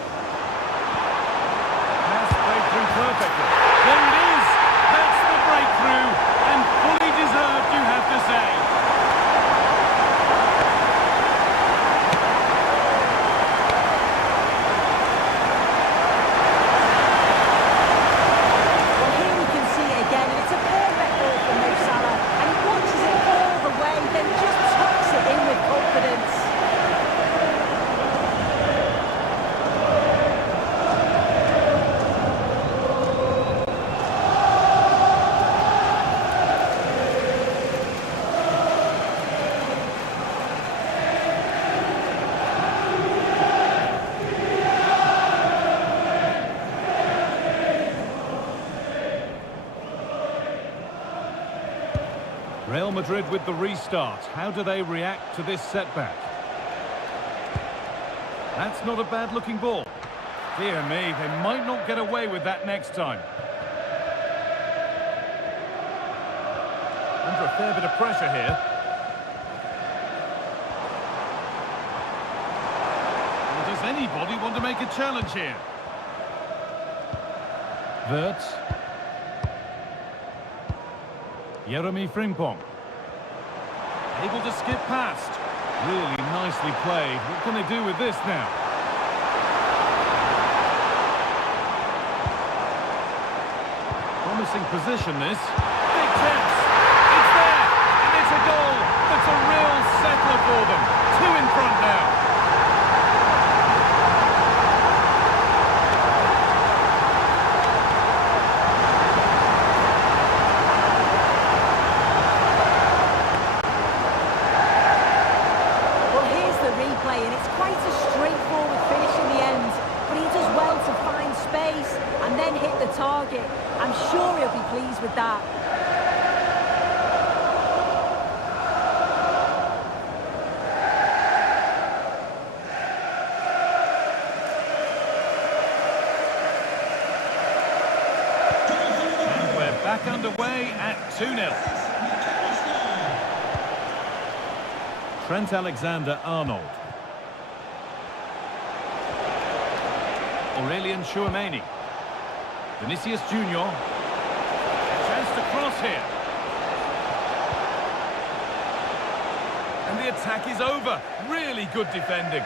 Pass breakthrough perfectly. There it is! That's the breakthrough! And fully deserved, you have to say. Real Madrid with the restart. How do they react to this setback? That's not a bad-looking ball. Dear me, they might not get away with that next time. Under a fair bit of pressure here. Or does anybody want to make a challenge here? Wirtz. Jeremy Frimpong. Able to skip past. Really nicely played. What can they do with this now? Promising position this. Big chance. It's there. And it's a goal. That's a real settler for them. Two in front now. And it's quite a straightforward finish in the end, but he does well to find space and then hit the target. I'm sure he'll be pleased with that. And we're back underway at 2-0. Trent Alexander-Arnold. Aurelian Chouameni. Vinicius Junior. Chance to cross here. And the attack is over. Really good defending.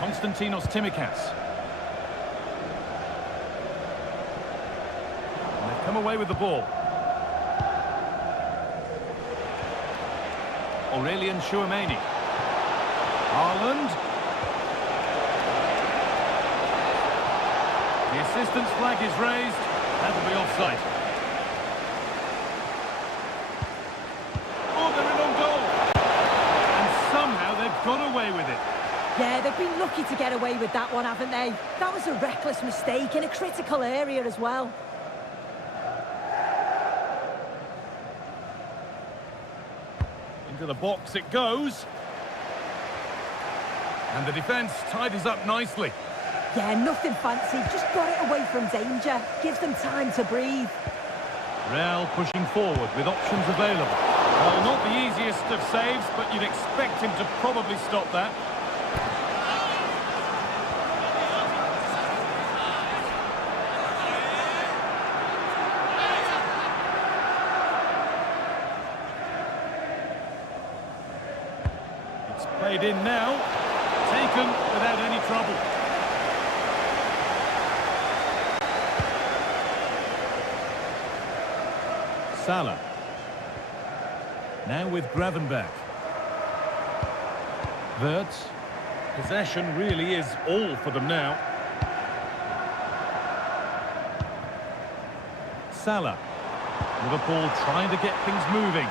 Konstantinos Tsimikas. And they've come away with the ball. Aurelian Chouameni. Haaland. The assistant's flag is raised. That'll be offside. Oh, they're in on goal. And somehow they've got away with it. Yeah, they've been lucky to get away with that one, haven't they? That was a reckless mistake in a critical area as well. Into the box it goes. And the defence tidies up nicely. Yeah, nothing fancy, just got it away from danger. Gives them time to breathe. Real pushing forward with options available. Well, not the easiest of saves, but you'd expect him to probably stop that. It's played in now. Taken without any trouble. Salah. Now with Gravenberch. Wirtz. Possession really is all for them now. Salah. Liverpool trying to get things moving.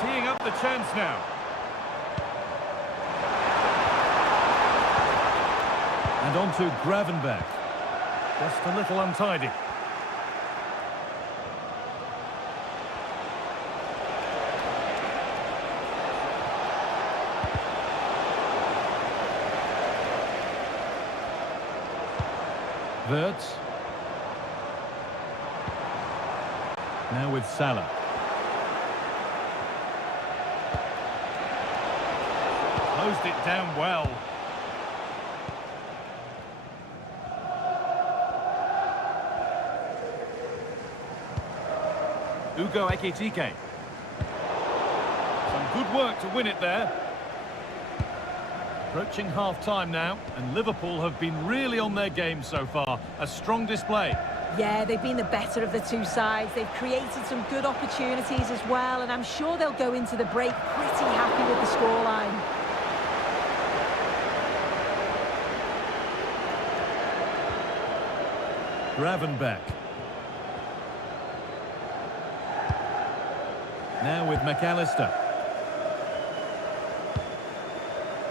Teeing up the chance now. And on to Gravenberch. Just a little untidy. Wirtz. Now with Salah. Closed it down well. Ugo Ekitike. Some good work to win it there. Approaching half-time now, and Liverpool have been really on their game so far. A strong display. Yeah, they've been the better of the two sides. They've created some good opportunities as well, and I'm sure they'll go into the break pretty happy with the scoreline. Gravenberch. Now with McAllister.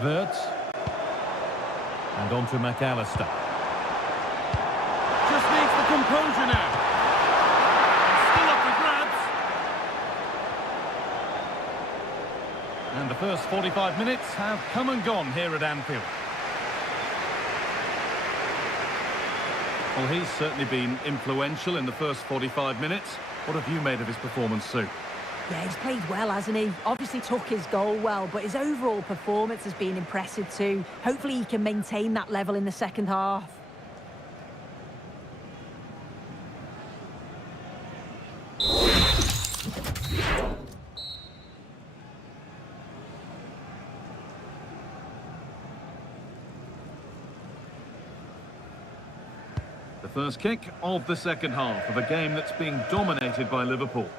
Wirtz. And on to McAllister. Just needs the composure now. Still up for grabs. And the first 45 minutes have come and gone here at Anfield. Well, he's certainly been influential in the first 45 minutes. What have you made of his performance, Sue? Yeah, he's played well, hasn't he? Obviously took his goal well, but his overall performance has been impressive too. Hopefully he can maintain that level in the second half. The first kick of the second half of a game that's being dominated by Liverpool.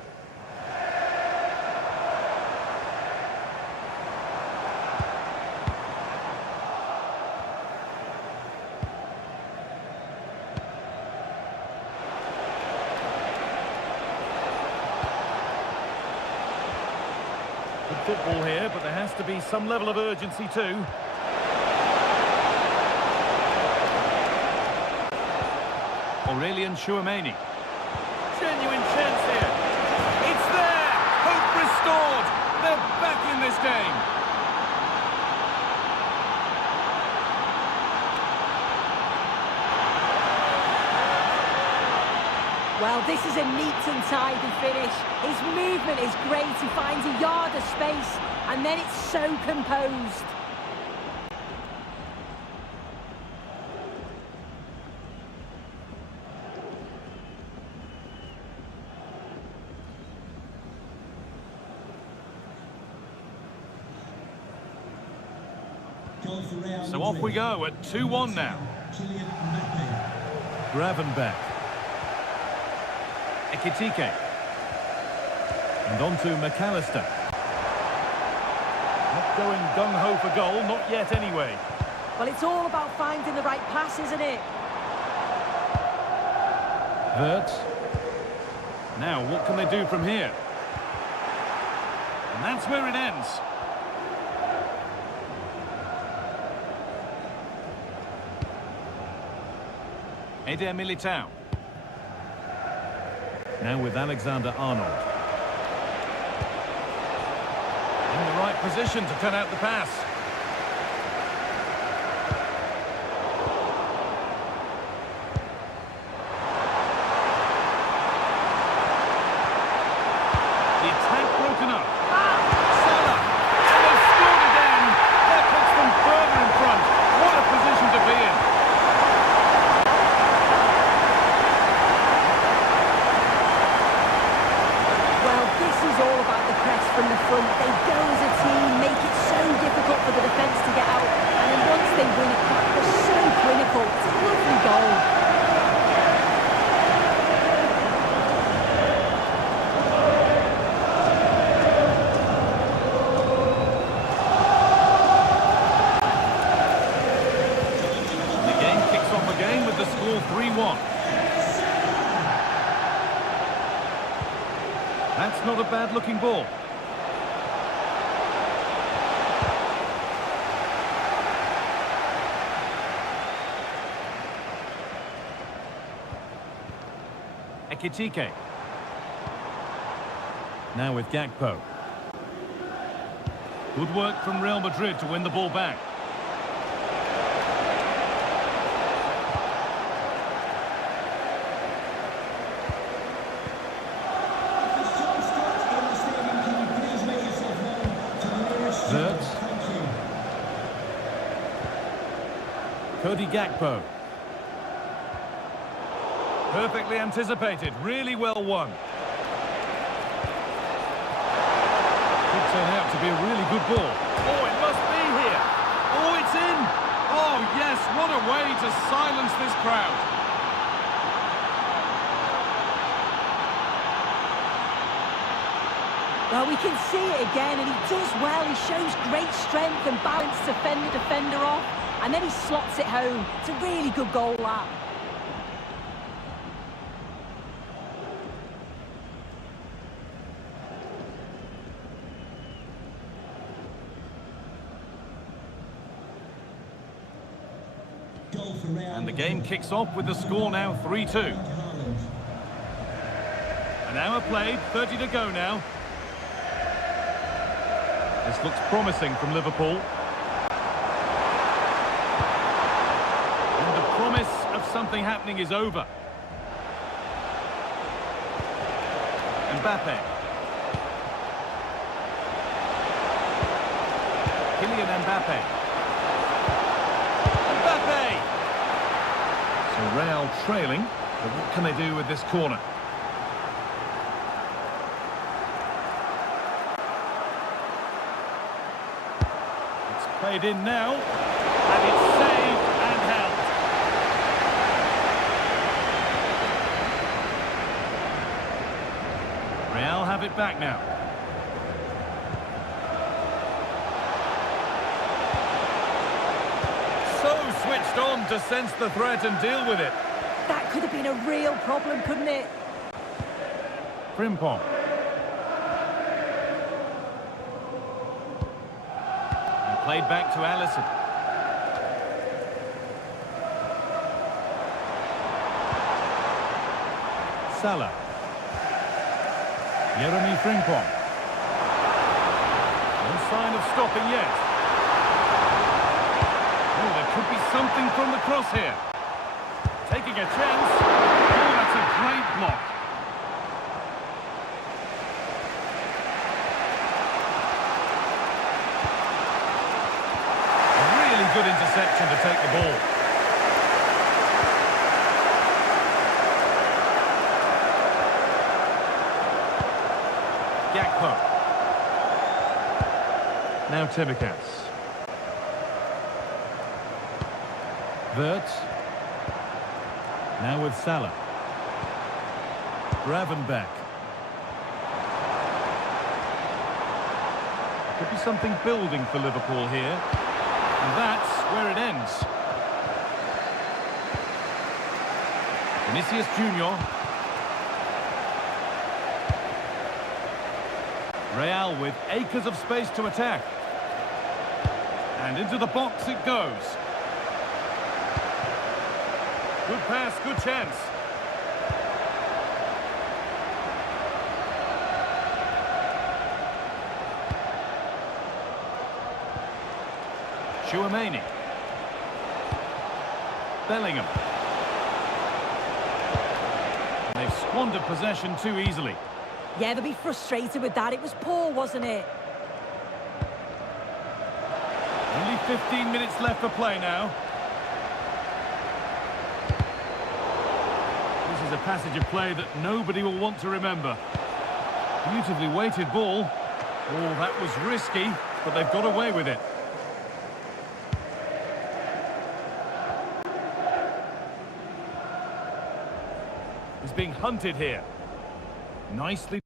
Good football here, but there has to be some level of urgency too. Aurelian Chouameni. Genuine chance here. It's there! Hope restored! They're back in this game! Well, this is a neat and tidy finish. His movement is great. He finds a yard of space, and then it's so composed. So off we go at 2-1 now. Gravenberch. Ekitike. And on to McAllister. Not going gung-ho for goal, not yet anyway. Well, it's all about finding the right pass, isn't it? Wirtz. Now, what can they do from here? And that's where it ends. Eder Militao. Now with Alexander-Arnold. In the right position to cut out the pass. The attack broken up. Salah! And they've scored again! That puts them further in front. What a position to be in. From the front, they go as a team, make it so difficult for the defence to get out, and then once they win it back, they're so clinical. It's a lovely goal. The game kicks off again with the score 3-1. That's not a bad-looking ball. Ekitike. Now with Gakpo. Good work from Real Madrid to win the ball back. Wirtz. Cody Gakpo. Perfectly anticipated, really well won. Could turn out to be a really good ball. Oh, it must be here. Oh, it's in. Oh, yes, what a way to silence this crowd. Well, we can see it again, and he does well. He shows great strength and balance to fend the defender off, and then he slots it home. It's a really good goal, that. And the game kicks off with the score now 3-2. An hour played, 30 to go now. This looks promising from Liverpool. And the promise of something happening is over. Mbappe. Kylian Mbappe. Mbappe! So Real trailing, but what can they do with this corner? It's played in now, and it's saved and held. Real have it back now. Switched on to sense the threat and deal with it. That could have been a real problem, couldn't it? Frimpong. And played back to Alisson. Salah. Jeremy Frimpong. No sign of stopping yet. Could be something from the cross here. Taking a chance. Oh, that's a great block. A really good interception to take the ball. Gakpo. Now Timikas. Vert. Now with Salah. Gravenberch. Could be something building for Liverpool here. And that's where it ends. Vinicius Junior. Real with acres of space to attack. And into the box it goes. Good pass, good chance. Chouameni. Bellingham. And they've squandered possession too easily. Yeah, they'll be frustrated with that. It was poor, wasn't it? Only 15 minutes left for play now. This is a passage of play that nobody will want to remember. Beautifully weighted ball. Oh, that was risky, but they've got away with it. He's being hunted here. Nicely.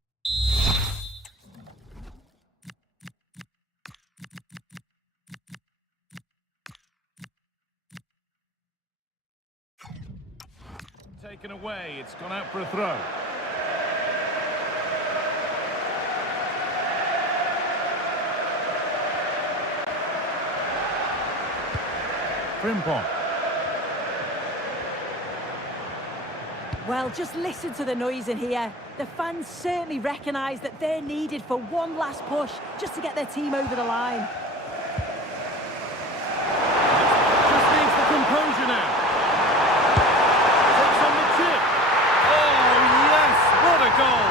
Taken away, it's gone out for a throw. Frimpong. Well, just listen to the noise in here. The fans certainly recognise that they're needed for one last push just to get their team over the line. Just needs the composure now. Takes on the chip. Oh, yes, what a goal.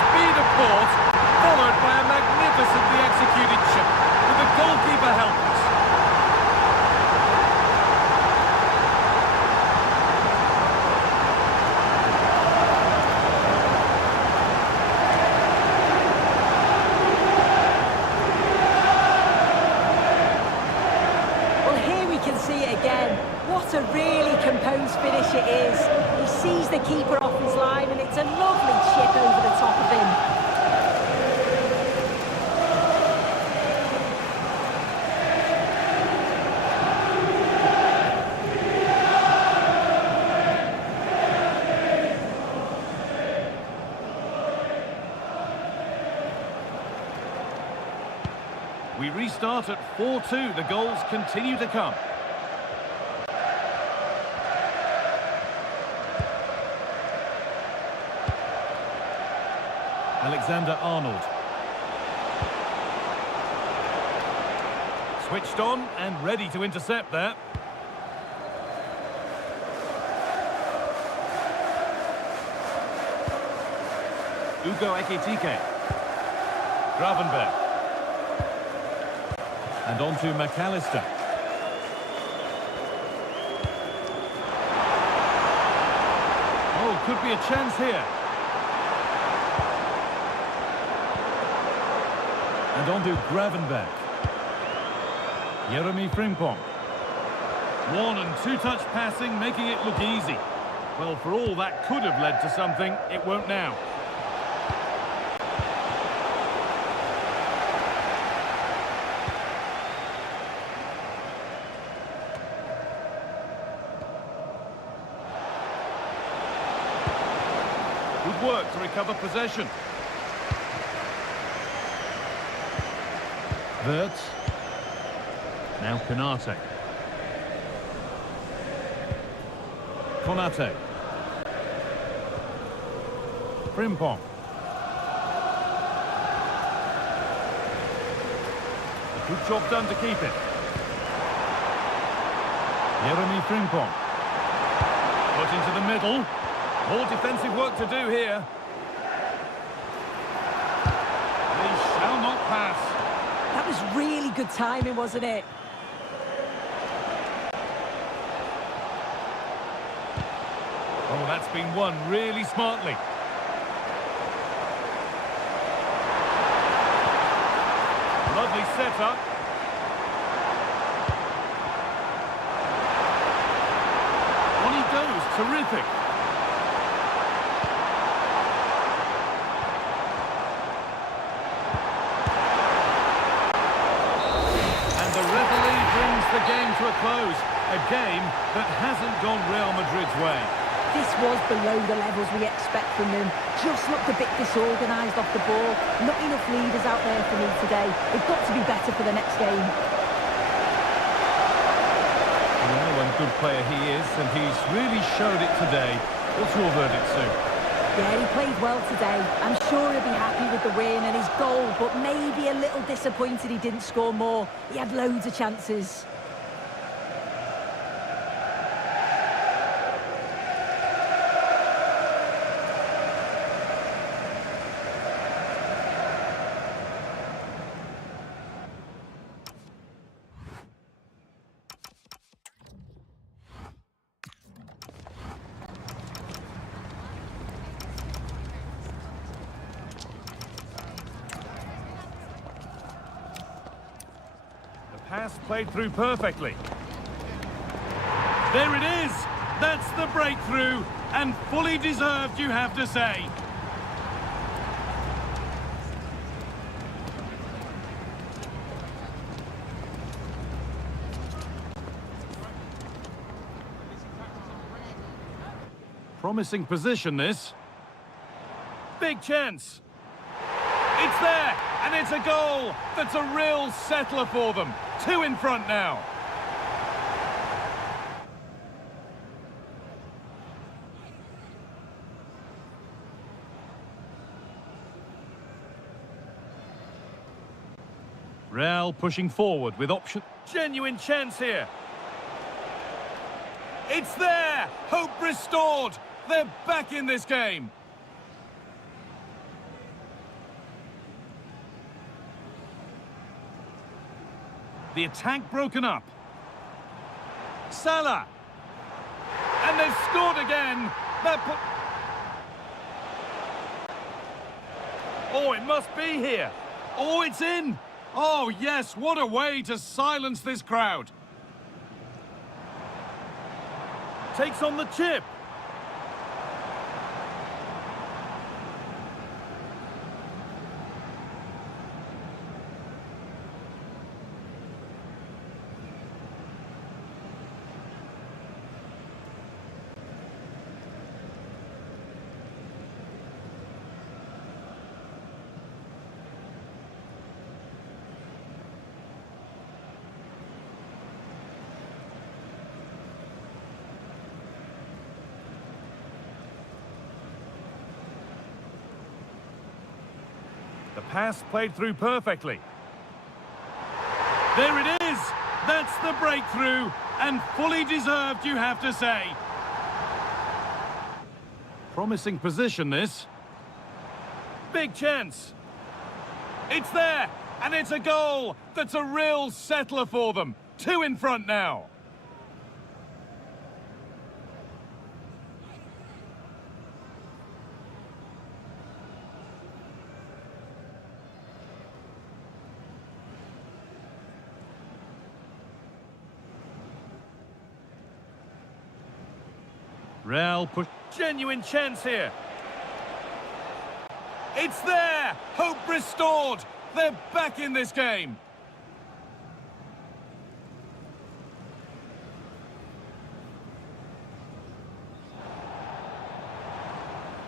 Speed of thought, followed by a magnificently executed chip, with the goalkeeper helpless. What a really composed finish it is. He sees the keeper off his line and it's a lovely chip over the top of him. We restart at 4-2. The goals continue to come. Alexander-Arnold. Switched on and ready to intercept there. Ugo Ekitike. Gravenberch. And on to McAllister. Oh, could be a chance here. And on to Gravenberch. Jeremy Frimpong. One and two-touch passing, making it look easy. Well, for all that could have led to something, it won't now. Good work to recover possession. Vert. Now Konate. Konate. Frimpong. Good job done to keep it. Jeremy Frimpong. Put into the middle. More defensive work to do here. They shall not pass. That was really good timing, wasn't it? Oh, that's been won really smartly. Lovely setup. On he goes, terrific. And the referee brings the game to a close. A game that hasn't gone Real Madrid's way. This was below the levels we expect from them. Just looked a bit disorganised off the ball. Not enough leaders out there for me today. They've got to be better for the next game. Well, and good player he is, and he's really showed it today. What's your verdict, Sue? Yeah, he played well today. I'm sure he'll be happy with the win and his goal, but maybe a little disappointed he didn't score more. He had loads of chances. Pass played through perfectly. There it is! That's the breakthrough, and fully deserved, you have to say. Promising position, this. Big chance. It's there, and it's a goal. That's a real settler for them. 2 in front now. Real pushing forward with option. Genuine chance here. It's there. Hope restored. They're back in this game. The attack broken up. Salah. And they've scored again. Oh, it must be here. Oh, it's in. Oh, yes, what a way to silence this crowd. Takes on the chip. The pass played through perfectly. There it is! That's the breakthrough, and fully deserved, you have to say. Promising position, this. Big chance. It's there, and it's a goal. That's a real settler for them. 2 in front now. Real push. Genuine chance here. It's there. Hope restored. They're back in this game.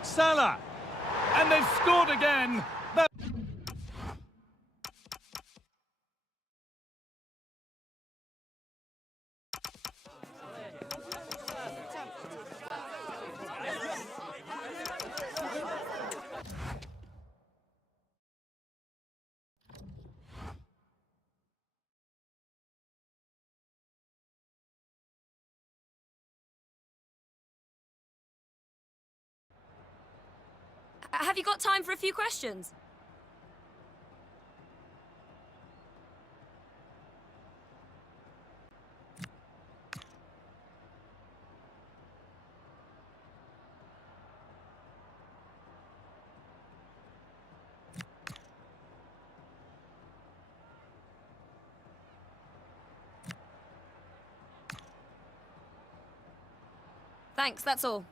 Salah. And they've scored again. Have you got time for a few questions? Thanks, that's all.